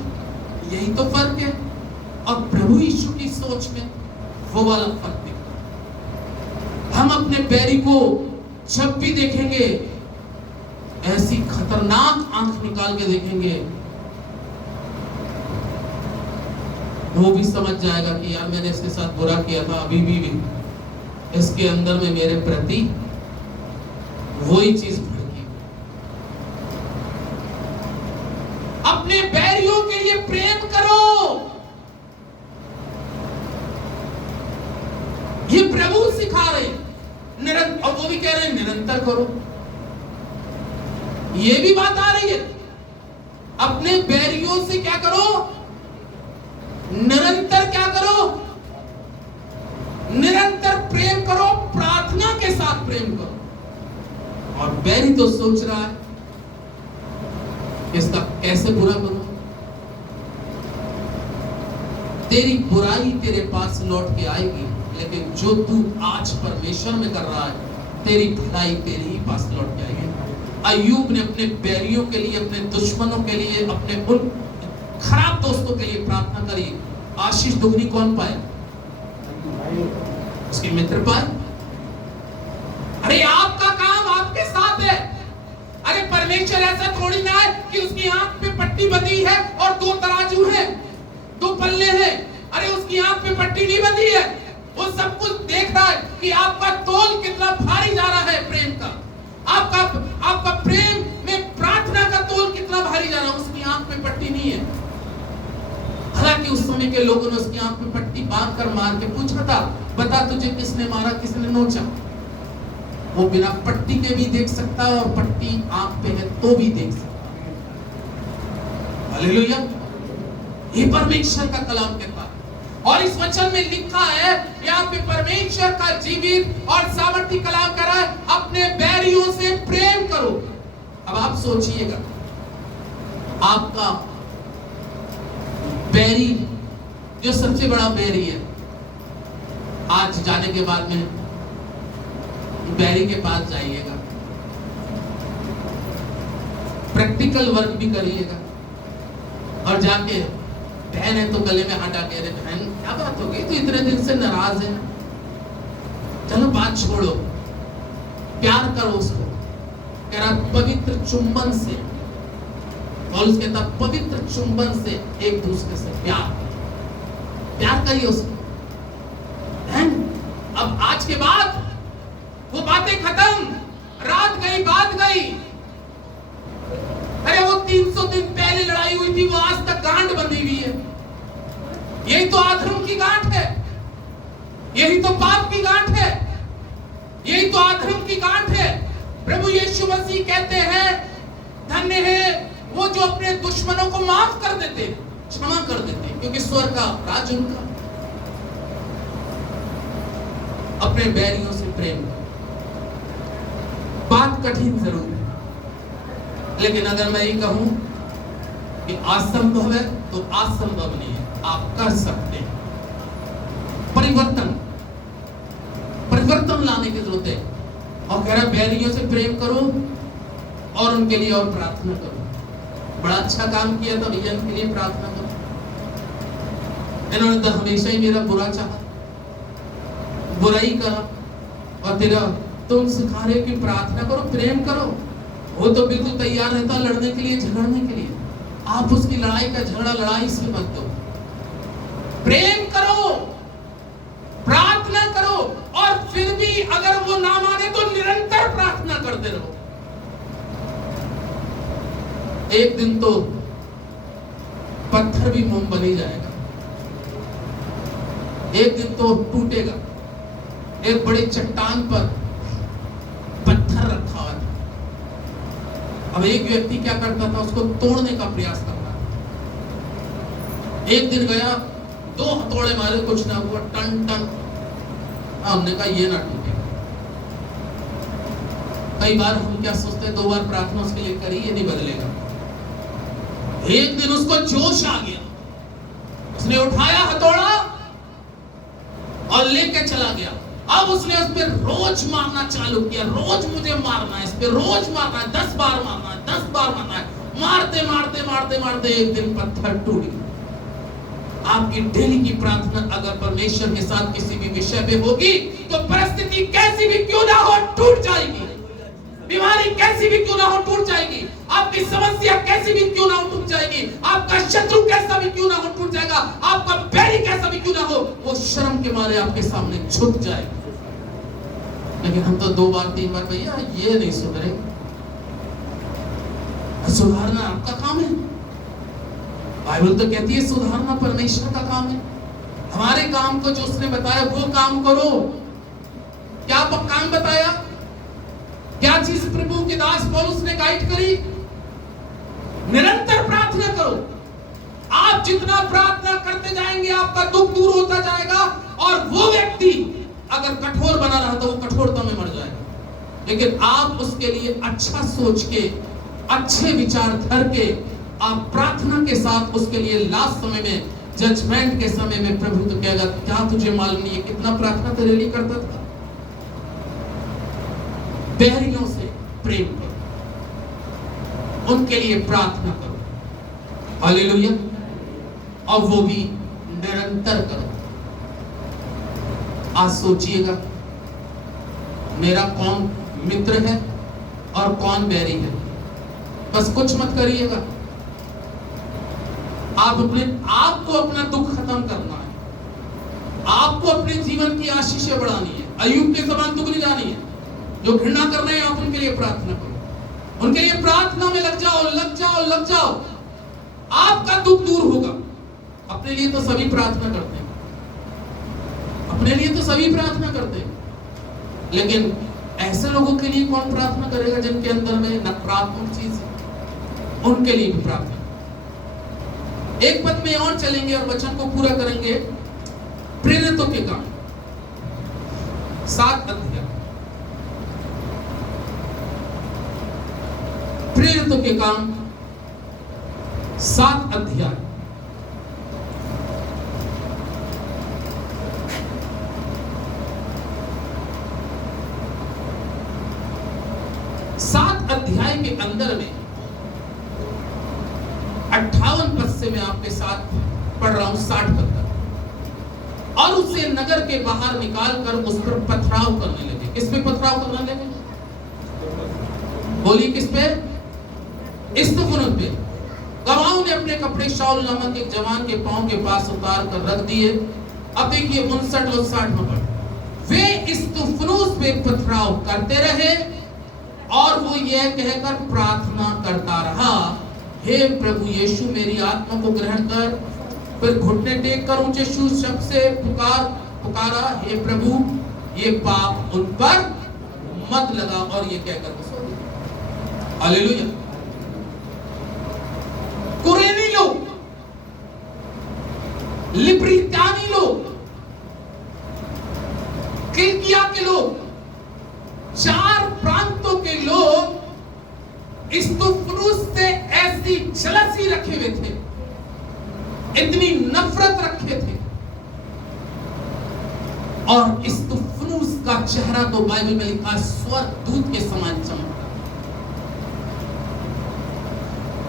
यही तो फर्क है और प्रभु यीशु की सोच में वो वाला फर्क है। हम अपने बैरी को जब भी देखेंगे ऐसी खतरनाक आंख निकाल के देखेंगे, वो भी समझ जाएगा कि यार मैंने इसके साथ बुरा किया था, अभी भी इसके अंदर में मेरे प्रति वही चीज भड़की। अपने बैरियों के लिए प्रेम करो, ये प्रभु सिखा रहे निरंतर, और वो भी कह रहे हैं निरंतर करो। ये भी बात आ रही है, अपने बैरियों से क्या करो? निरंतर क्या करो? निरंतर प्रेम करो, प्रार्थना के साथ प्रेम करो। और बैरी तो सोच रहा है इसका कैसे बुरा करूं। तेरी बुराई तेरे पास लौट के आएगी, लेकिन जो तू आज परमेश्वर में कर रहा है, तेरी भलाई तेरे ही पास लौट के आएगी। अय्यूब ने अपने बैरियों के लिए, अपने दुश्मनों के लिए, अपने उन खराब दोस्तों के लिए प्रार्थना करी। आशीष दुगनी कौन पाए? उसके मित्र पाए। अरे आपका काम आपके साथ है। अरे परमेश्वर ऐसा थोड़ी ना है कि उसकी आंख पे पट्टी बंधी है और 2 तराजू है, 2 पल्ले हैं। अरे उसकी आंख पे पट्टी नहीं बंधी है, वो सब कुछ देख रहा है कि आपका तोल कितना भारी जा रहा है प्रेम का, आपका प्रेम में प्रार्थना का तोल कितना भारी जा रहा है। उसकी आंख में पट्टी नहीं है। हालांकि उस समय के लोगों ने उसकी आंख में पट्टी बांध कर मार के पूछा था, बता तुझे किसने मारा, किसने नोचा। वो बिना पट्टी के भी देख सकता है और पट्टी आंख पे है तो भी देख सकता है। हालेलुया। ये परमेश्वर का कलाम कहता है और इस वचन में लिखा है यहाँ पे परमेश्वर का जीवित और सामर्थी कलाम कर रहा है, अपने बैरियों से प्रेम करो। अब आप सोचिएगा, आपका बैरी जो सबसे बड़ा बैरी है, आज जाने के बाद में बैरी के पास जाइएगा, प्रैक्टिकल वर्क भी करिएगा और जाके बहन है तो गले में हाथ डाल के, अरे बहन क्या बात हो गई, तो इतने दिन से नाराज है, चलो बात छोड़ो, प्यार करो उसको। कह रहा पवित्र चुंबन से, और उसके कहता पवित्र चुंबन से एक दूसरे से प्यार करिए उसको। अब आज के बाद वो बातें खत्म, रात गई बात गई। अरे वो 300 दिन पहले लड़ाई हुई थी, वो आज तक गांठ बंधी हुई है। यही तो अधर्म की गांठ है, यही तो पाप की गांठ है, यही तो अधर्म की गांठ है। प्रभु यीशु मसीह कहते हैं धन्य है वो जो अपने दुश्मनों को माफ कर देते, क्षमा कर देते, क्योंकि स्वर्ग का राज उनका। अपने बैरियों से प्रेम करो। बात कठिन जरूर है, लेकिन अगर मैं ये कहूं कि असंभव है तो असंभव नहीं है, आप कर सकते हैं। परिवर्तन लाने की जरूरत है। और कह रहा बैरियों से प्रेम करो और उनके लिए और प्रार्थना करो। बड़ा अच्छा काम किया था भैया, इनके लिए प्रार्थना करो। इन्होंने तो हमेशा ही मेरा बुरा चाहा, बुराई करा, और तेरा तुम सिखा रहे कि प्रार्थना करो, प्रेम करो। वो तो बिल्कुल तैयार रहता लड़ने के लिए, झगड़ने के लिए। आप उसकी लड़ाई का झगड़ा लड़ाई से मत दो, प्रेम करो, प्रार्थना करो, और फिर भी अगर वो ना माने तो निरंतर प्रार्थना करते रहो। एक दिन तो पत्थर भी मोम बन ही जाएगा, एक दिन तो टूटेगा। एक बड़ी चट्टान पर पत्थर रखा हुआ था, अब एक व्यक्ति क्या करता था, उसको तोड़ने का प्रयास करता था। एक दिन गया, 2 हथौड़े मारे, कुछ ना हुआ, टन टन। हमने कहा ये ना टूटे। कई बार हम क्या सोचते हैं, 2 बार प्रार्थना उसके लिए करी, ये नहीं बदलेगा। एक दिन उसको जोश आ गया, उसने उठाया हथौड़ा और लेके चला गया। अब उसने उस पर रोज मारना चालू किया, रोज मुझे मारना है, इस पे रोज मारना है, 10 बार मारना है, 10 बार मारना है। मारते मारते मारते मारते एक दिन पत्थर टूट गया। आपकी डेली की प्रार्थना अगर परमेश्वर के साथ किसी भी विषय पे होगी तो परिस्थिति कैसी भी क्यों ना हो टूट जाएगी, बीमारी कैसी भी क्यों ना हो टूट जाएगी, आपकी समस्या कैसी भी क्यों ना हो टूट जाएगी, आपका शत्रु कैसा भी क्यों ना हो टूट जाएगा, आपका बैरी कैसा भी क्यों ना हो, वो शर्म के मारे आपके सामने झुक जाएगा। लेकिन हम तो 2 बार 3 बार, भैया ये नहीं सुधरे। सुधारना आपका काम है, बाइबल तो कहती है सुधारना परमेश्वर का काम है। हमारे काम को जो उसने बताया वो काम करो। क्या काम बताया, क्या चीज प्रभु के दास पौलुस ने गाइड करी? निरंतर प्रार्थना करो। आप जितना प्रार्थना करते जाएंगे आपका दुख दूर होता जाएगा, और वो व्यक्ति अगर कठोर बना रहा तो वो कठोरता में मर जाएगा। लेकिन आप उसके लिए अच्छा सोच के, अच्छे विचार धर के, आप प्रार्थना के साथ उसके लिए लास्ट समय में, जजमेंट के समय में प्रभु तो कहेगा, क्या तुझे मालूम नहीं है कितना प्रार्थना तेरे लिए करता था? बैरियों से प्रेम करो, उनके लिए प्रार्थना करो, हालेलुया, और वो भी निरंतर करो। आज सोचिएगा मेरा कौन मित्र है और कौन बैरी है, बस कुछ मत करिएगा। आपको अपना दुख खत्म करना है, आपको अपने जीवन की आशीषें बढ़ानी है, अय्यूब के समान दुख नहीं जानी है। जो घृणा कर रहे हैं आप उनके लिए प्रार्थना करो, उनके लिए प्रार्थना में लग जाओ, लग जाओ, लग जाओ, आपका दुख दूर होगा। अपने लिए तो सभी प्रार्थना करते हैं, अपने लिए तो सभी प्रार्थना करते हैं, लेकिन ऐसे लोगों के लिए कौन प्रार्थना करेगा जिनके अंदर में नकारात्मक चीज है? उनके लिए भी प्रार्थना। एक पद में और चलेंगे और वचन को पूरा करेंगे। प्रेरितों के काम 7 अध्याय, प्रेरितों के काम 7 अध्याय, अध्याय के अंदर में 58 पद से मैं आपके साथ पढ़ रहा हूं 60 पद तक। और उसे नगर के बाहर निकालकर उस पर पथराव करने लगे। किस पे पथराव करने लगे? बोलिए किस पे? इस्तफनुस पे। गवाहों ने अपने कपड़े शाऊल नामक एक जवान के पांव के पास उतार कर रख दिए। अब देखिए 59 और 60 में पढ़। वे इस्तफनुस पे पथराव करते रहे और वो यह कहकर प्रार्थना करता रहा, हे प्रभु यीशु मेरी आत्मा को ग्रहण कर। फिर घुटने टेक कर ऊंचे शब्द से पुकारा, हे प्रभु ये पाप उन पर मत लगा, और ये कहकर वो सो गया। हालेलुया। कुरेनी लोग, लिब्रिटानी लोग, किल्किया के लोग, 4 प्रांतों के लोग इस्तफनुस से ऐसी जलसी रखे हुए थे, इतनी नफरत रखे थे। और इस्तफनुस का चेहरा तो बाइबल में लिखा स्वर्गदूत के समान चमकता।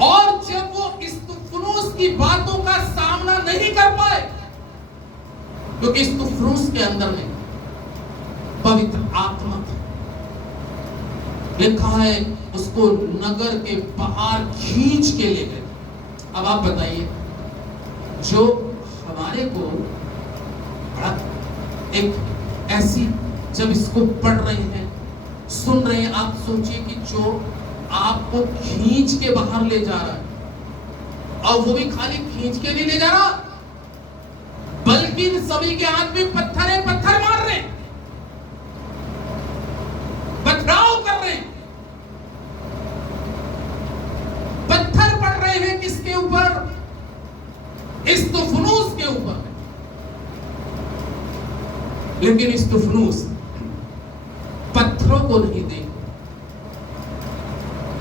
और जब वो इस्तफनुस की बातों का सामना नहीं कर पाए, क्योंकि इस्तफनुस के अंदर में पवित्र आत्मा था, लिखा है उसको नगर के बाहर खींच के ले गए। अब आप बताइए, जो हमारे को एक ऐसी, जब इसको पढ़ रहे हैं, सुन रहे हैं, आप सोचिए कि जो आपको खींच के बाहर ले जा रहा है, और वो भी खाली खींच के नहीं ले जा रहा, बल्कि सभी के हाथ में पत्थर मार रहे हैं, पथराव कर रहे हैं, पत्थर पड़ रहे हैं। किसके ऊपर? इस्तफनुस के ऊपर। लेकिन इस्तफनुस पत्थरों को नहीं देख,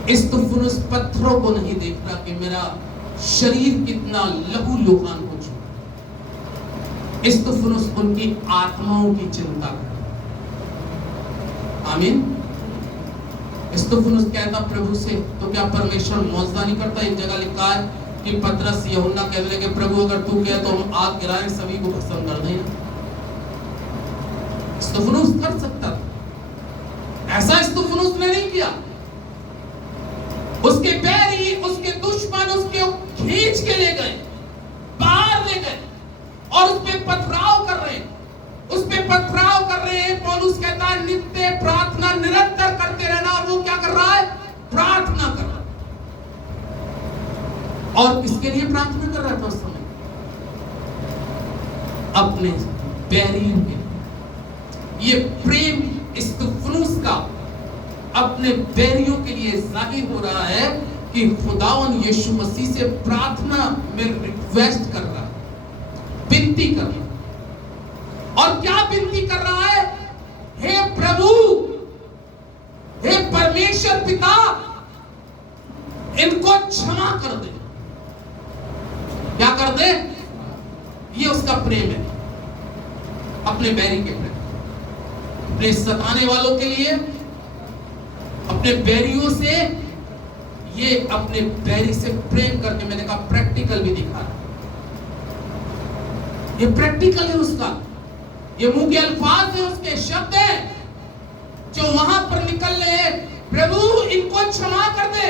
इस्तफनुस पत्थरों को नहीं देख रहा कि मेरा शरीर कितना लहूलुहान हो चुका। इस्तफनुस उनकी आत्माओं की चिंता कर। आमीन। इस्तफनुस कहता प्रभु से, तो क्या परमेश्वर मौजदा नहीं करता? एक जगह लिखा है कि पतरस यूहन्ना कहने लगे, प्रभु अगर तू कहे तो हम आग गिराएं, सभी को भस्म कर दें। इस्तफनुस कर सकता था, ऐसा इस्तफनुस ने नहीं किया। उसके बैरी, उसके दुश्मन उसके खींच के ले गए, बाहर ले गए, और उस पे पथराव कर रहे हैं, उस पे पथराव कर रहे हैं। पौलुस कहता है नित्य प्रार्थना निरंतर करते रहना। और वो क्या कर रहा है? प्रार्थना कर रहा है। और किसके लिए प्रार्थना कर रहा था उस समय? अपने बैरियों के। ये प्रेम इस्तफनुस का अपने बैरियों के लिए जाहिर हो रहा है कि खुदावन यीशु मसीह से प्रार्थना में रिक्वेस्ट कर रहा है, विनती कर रहा है। और क्या विनती कर रहा है? हे प्रभु, हे परमेश्वर पिता, इनको क्षमा कर दे। क्या कर दे? ये उसका प्रेम है, अपने बैरी के प्रति, अपने सताने वालों के लिए, अपने बैरियों से। ये अपने बैरी से प्रेम करके, मैंने कहा प्रैक्टिकल भी दिखा रहा। ये प्रैक्टिकल है उसका, ये मुंह के अल्फाज है, उसके शब्द है जो वहां पर निकल रहे हैं। प्रभु इनको क्षमा कर दे।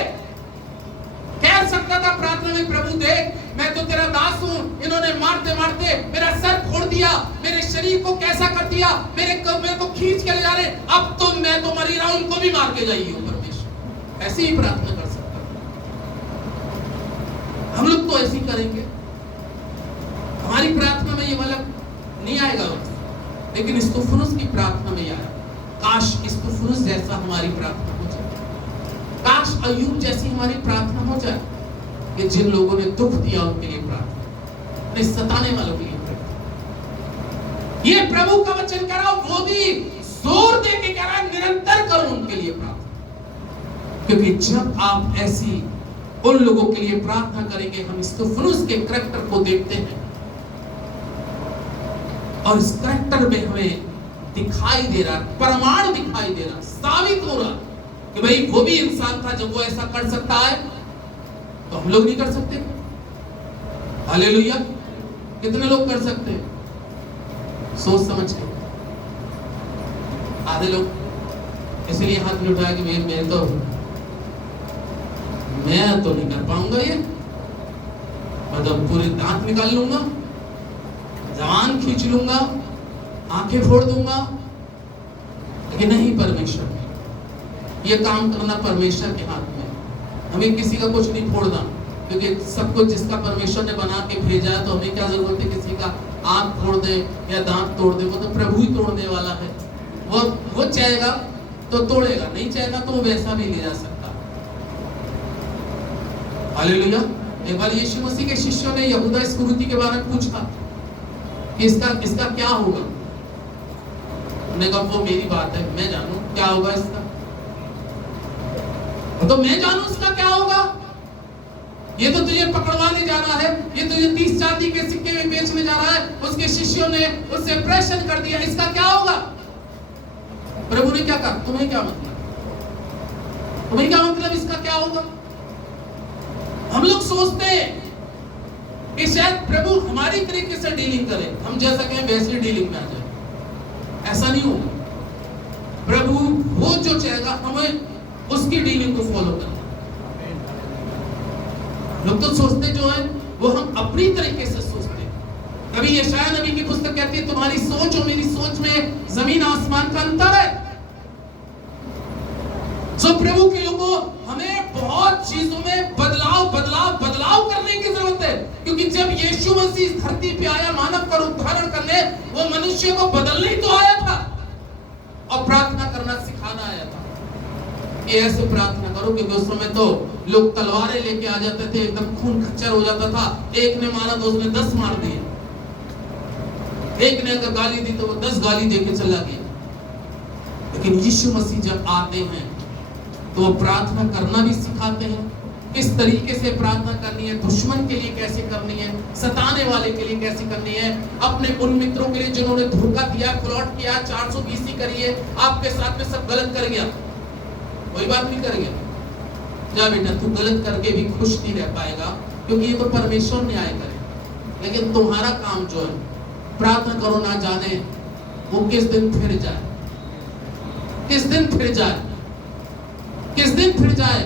कह सकता था प्रार्थना में, प्रभु देख मैं तो तेरा दास हूं, इन्होंने मारते मारते मेरा सर फोड़ दिया, मेरे शरीर को कैसा कर दिया, मेरे को खींच के ले जा रहे, अब तो मैं तो मर ही रहा हूं, उनको भी मार के जाइए परमेश्वर। ऐसे ही प्रार्थना कर सकता। हम लोग तो ऐसे ही करेंगे, हमारी प्रार्थना में ये वाला नहीं आएगा, लेकिन इस्तफनुस की प्रार्थना में आया। काश इस्तफनुस जैसा हमारी प्रार्थना हो जाए, काश अय्यूब जैसी हमारी प्रार्थना हो जाए कि जिन लोगों ने दुख दिया उनके लिए प्रार्थना, अपने सताने वालों के लिए प्रार्थना। ये प्रभु का वचन कह रहा, वो भी जोर दे के कह रहा है निरंतर करो उनके लिए प्रार्थना। क्योंकि जब आप ऐसी उन लोगों के लिए प्रार्थना करेंगे, हम इस्तफनुस के करैक्टर को देखते हैं और इस करैक्टर में हमें दिखाई दे रहा, प्रमाण दिखाई दे रहा, साबित हो रहा कि भाई वो भी इंसान था, जब वो ऐसा कर सकता है तो हम लोग नहीं कर सकते। हालेलुया। कितने लोग कर सकते हैं? सोच समझ के। आधे लोग इसलिए हाथ नहीं उठाया कि मैं तो नहीं कर पाऊंगा, ये मतलब पूरे दांत निकाल लूंगा, जबान खींच लूंगा, आंखें फोड़ दूंगा, लेकिन नहीं, परमेश्वर, ये काम करना परमेश्वर के हाथ में। हमें किसी का कुछ नहीं फोड़ना, क्योंकि सब कुछ जिसका परमेश्वर ने बना के भेजा है, तो हमें क्या जरूरत है किसी का आंख फोड़ दे या दांत तोड़ दे? वो तो प्रभु ही तोड़ने वाला है। वो चाहेगा तो तोड़ेगा, नहीं चाहेगा तो वो वैसा भी ले जा सकता। हालेलुया। एक बार यीशु मसीह के शिष्यों ने यहूदा इस्करियोती के बारे में पूछा कि इसका क्या होगा। उन्होंने कहा वो मेरी बात है, मैं जानूं क्या होगा इसका, तो मैं जानूं इसका क्या होगा। ये तो तुझे पकड़वाने जा रहा है, ये तुझे 30 चांदी के सिक्के में बेचने जा रहा है। उसके शिष्यों ने उससे प्रश्न कर दिया, इसका क्या होगा। प्रभु ने क्या कहा, तुम्हें क्या मतलब, तुम्हें क्या मतलब इसका क्या होगा। हम लोग सोचते हैं कि शायद प्रभु हमारी तरीके से डीलिंग करे, हम जैसा कहें वैसी डीलिंग में आ जाए। ऐसा नहीं होगा। प्रभु वो जो चाहेगा हमें उसकी डीलिंग को फॉलो करना। लोग तो सोचते जो है वो हम अपनी तरीके से सोचते हैं। कभी यशायाह नबी की पुस्तक कहती है तुम्हारी सोच और मेरी सोच में जमीन आसमान का अंतर है। सो प्रभु के लोगों, हमें बहुत चीजों में बदलाव करने की जरूरत है, क्योंकि जब यीशु मसीह इस धरती पे आया मानव का रूप धारण करने, वो मनुष्य को बदलने ही तो आया था और प्रार्थना करना सिखाना आया था कि ऐसे प्रार्थना करो। क्योंकि उस समय तो लोग तलवारें लेके आ जाते थे, एकदम खून खच्चर हो जाता था। एक ने मारा तो उसने 10 मार दिए, एक ने अगर गाली दी तो वो 10 गाली देके चला गया। लेकिन यीशु मसीह जब आते हैं तो वो प्रार्थना करना भी सिखाते हैं, किस तरीके से प्रार्थना करनी है, दुश्मन के लिए कैसे करनी है, सताने वाले के लिए कैसे करनी है, अपने उन मित्रों के लिए जिन्होंने धोखा दिया, फ्रॉड किया, 420 करिए, आपके साथ में सब गलत कर गया, कोई बात नहीं कर गया, जा बेटा तू गलत करके भी खुश नहीं रह पाएगा, क्योंकि ये तो परमेश्वर न्याय करे। लेकिन तुम्हारा काम जो है, प्रार्थना करो, ना जाने वो किस दिन फिर जाए, किस दिन फिर जाए, किस दिन फिर जाए।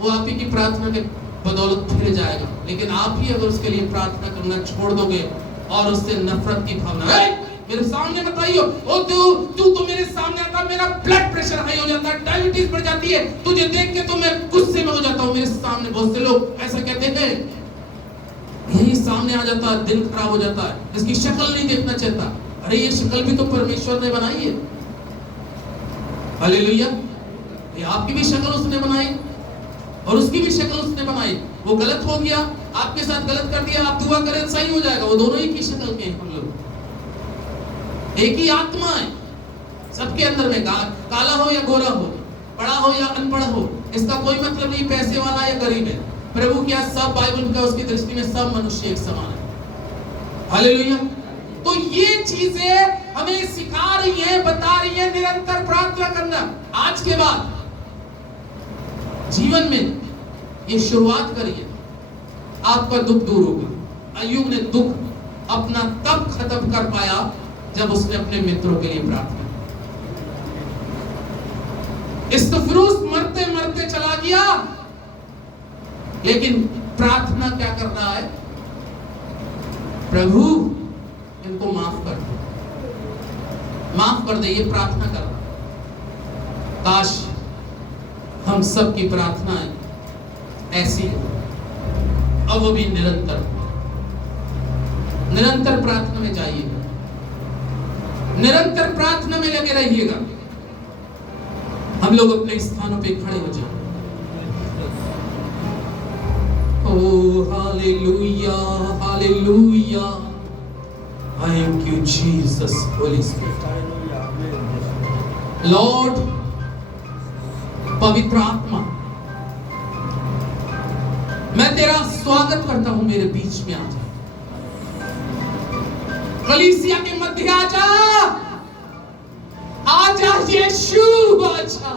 वो आप ही की प्रार्थना के बदौलत फिर जाएगा। लेकिन आप ही अगर उसके लिए प्रार्थना करना छोड़ दोगे और उससे नफरत की भावना, मेरे सामने मत आइयो, ओ तू तो मेरे सामने आता, मेरा ब्लड प्रेशर हाई हो जाता है, डायबिटीज बढ़ जाती है, तुझे देख के तो मैं गुस्से में हो जाता हूँ। मेरे सामने बहुत से लोग ऐसा कहते हैं, यही सामने आ जाता है, दिल खराब हो जाता है, इसकी शक्ल नहीं देखना चाहता। अरे ये शक्ल भी तो परमेश्वर ने बनाई है। हालेलुया। ये आपकी भी शक्ल उसने बनाई और उसकी भी शक्ल उसने बनाई। वो गलत हो गया, आपके साथ गलत कर दिया, आप दुआ करें सही हो जाएगा। वो दोनों ही की शक्ल के हैं हम लोग, एक ही आत्मा है सबके अंदर में। काला हो या गोरा हो, पढ़ा हो या अनपढ़ हो, इसका कोई मतलब नहीं पैसे वाला या गरीब है। प्रभु क्या सब बाइबल का उसकी दृष्टि में सब मनुष्य एक समान है। हालेलुया। तो ये चीजें हमें सिखा रही है, बता रही है निरंतर प्रार्थना करना। आज के बाद जीवन में ये शुरुआत करिए, आपका दुख दूर होगा। अय्यूब ने दुख अपना तब खत्म कर पाया जब उसने अपने मित्रों के लिए प्रार्थना की। इस्तफनुस मरते मरते चला गया, लेकिन प्रार्थना क्या कर रहा है, प्रभु इनको माफ कर दे, माफ कर दे, ये प्रार्थना कर रहा। काश हम सब की प्रार्थनाएं ऐसी हो, अब वो भी निरंतर प्रार्थना में जाइएगा, निरंतर प्रार्थना में लगे रहिएगा। हम लोग अपने स्थानों पे खड़े हो जाएं। Oh, hallelujah, hallelujah. Thank you, Jesus, Holy Spirit. Lord, पवित्र आत्मा, मैं तेरा स्वागत करता हूं, मेरे बीच में आ जा। कलीसिया के मध्य आ जा, आजा यीशु, आजा।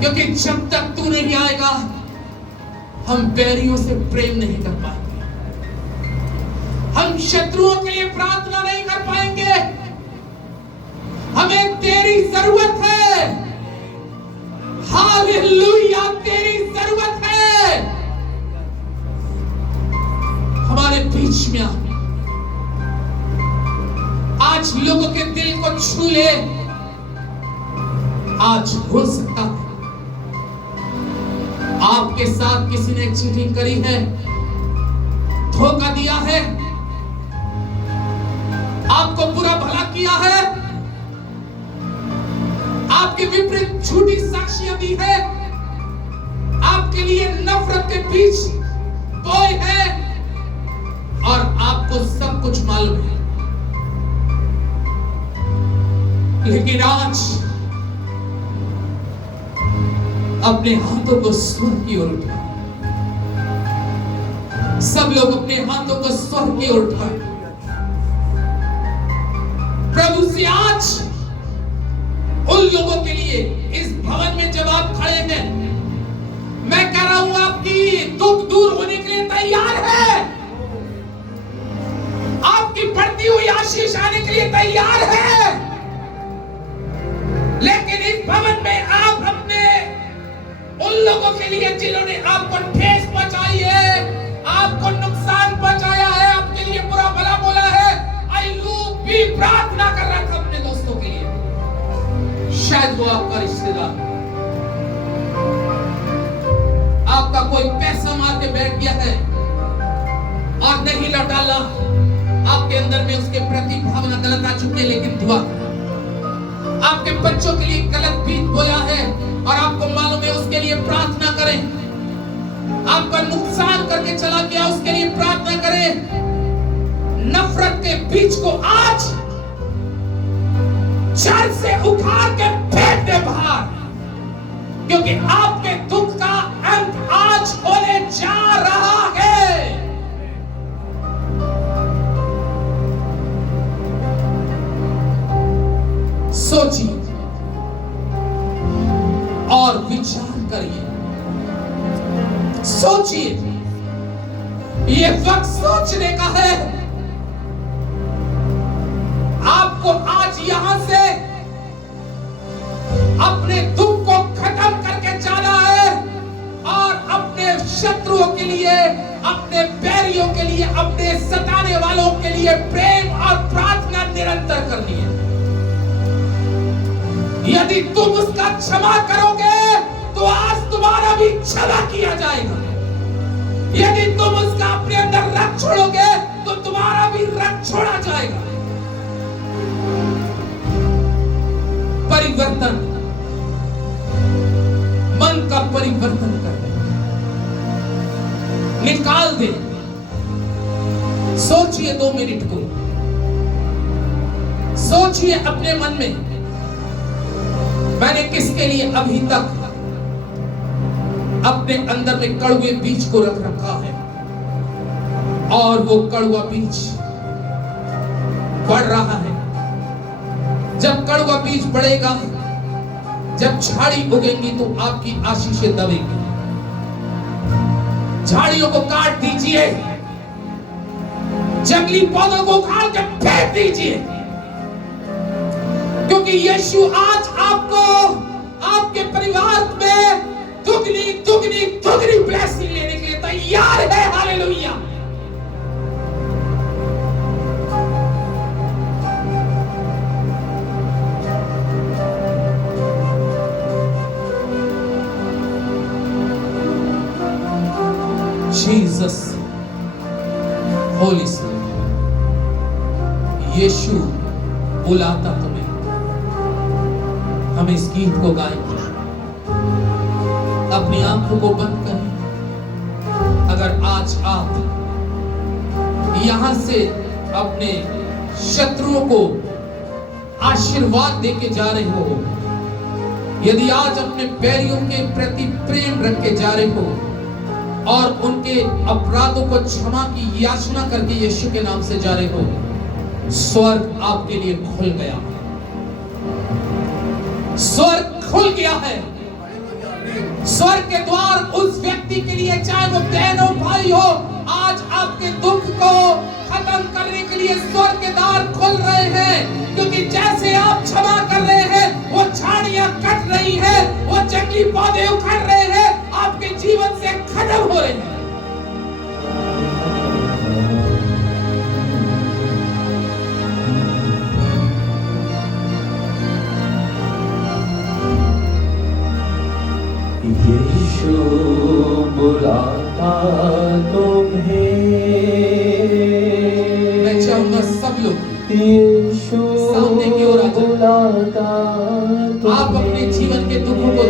क्योंकि जब तक तू नहीं आएगा, हम बैरियों से प्रेम नहीं कर पाएंगे, हम शत्रुओं के लिए प्रार्थना नहीं कर पाएंगे। हमें तेरी जरूरत है। हालेलुया, तेरी जरूरत है। हमारे बीच में आज लोगों के दिल को छू ले। आज हो सकता है आपके साथ किसी ने चीटिंग करी है, धोखा दिया है, आपको बुरा भला किया है, आपके विपरीत झूठी साक्ष्य दी है, आपके लिए नफरत के बीच बोए है, और आपको सब कुछ मालूम है। लेकिन आज अपने हाथों को स्वर्ग की ओर उठाएं। सब लोग अपने हाथों को स्वर्ग की ओर उठाएं। प्रभु से आज उन लोगों के लिए इस भवन में जब आप खड़े हैं, मैं कह रहा हूं आपकी दुख दूर होने के लिए तैयार है, आपकी बढ़ती हुई आशीष आने के लिए तैयार है। लेकिन इस भवन में आप अपने उन लोगों के लिए जिन्होंने आपको ठेस पहुंचाई है, आपको नुकसान पहुंचाया है, आपके लिए बुरा भला बोला है, अय्यूब भी प्रार्थना कर रहा था अपने दोस्तों के लिए। शायद वो आपका रिश्तेदार, आपका कोई पैसा मार के बैठ गया है और नहीं लौटाला, आपके अंदर में उसके प्रति भावना गलत आ चुकी है, लेकिन दुआ, आपके बच्चों के लिए गलत बीत बोला है और आपको मालूम है, उसके लिए प्रार्थना करें। आपका नुकसान करके चला गया, उसके लिए प्रार्थना करें। नफरत के बीज को आज जड़ से उखाड़ के फेंक दे बाहर, क्योंकि आपके दुख का अंत आज होने जा रहा है। सोचिए और विचार करिए, सोचिए, ये वक्त सोचने का है। आपको आज यहां से अपने दुख को खत्म करके जाना है और अपने शत्रुओं के लिए, अपने बैरियों के लिए, अपने सताने वालों के लिए प्रेम और प्रार्थना निरंतर करनी है। यदि तुम उसका क्षमा करोगे तो आज तुम्हारा भी क्षमा किया जाएगा। यदि तुम उसका अपने अंदर रख छोड़ोगे तो तुम्हारा भी रख छोड़ा जाएगा। परिवर्तन, मन का परिवर्तन कर दे, निकाल दे। सोचिए 2 मिनट को, सोचिए अपने मन में, मैंने किसके लिए अभी तक अपने अंदर में कड़वे बीज को रख रखा है, और वो कड़वा बीज बढ़ रहा है। जब कड़वा बीज बढ़ेगा, जब झाड़ी उगेंगी तो आपकी आशीषें दबेंगी। झाड़ियों को काट दीजिए, जंगली पौधों को उखाड़ के फेंक दीजिए, क्योंकि यीशु आज आपको, आपके परिवार में दुगनी दुगनी दुगनी ब्लेसिंग लेने के लिए तैयार है। हालेलुया। जीसस, होली स्पिरिट, यीशु बुलाता तुम्हें। हम इस गीत को गाएंगे। अपनी आंखों को बंद करें। अगर आज आप यहां से अपने शत्रुओं को आशीर्वाद देके जा रहे हो, यदि आज अपने बैरियों के प्रति प्रेम रख के जा रहे हो और उनके अपराधों को क्षमा की याचना करके यीशु के नाम से जा रहे हो, स्वर्ग आपके लिए खुल गया। स्वर्ग खुल गया है। स्वर्ग के द्वार उस व्यक्ति के लिए, चाहे वो बहन हो भाई हो, आज आपके दुख को खत्म करने के लिए स्वर्ग के द्वार खुल रहे हैं। क्योंकि जैसे आप क्षमा कर रहे हैं, वो झाड़ियां कट रही है, वो जंगली पौधे उखड़ रहे हैं, आपके जीवन से खत्म हो रहे हैं। यीशु बुलाता तुम्हें। मैं चाहूंगा सब लोग यीशु सामने की ओर आ जाओ। बुलाता आप अपने जीवन के दुखों को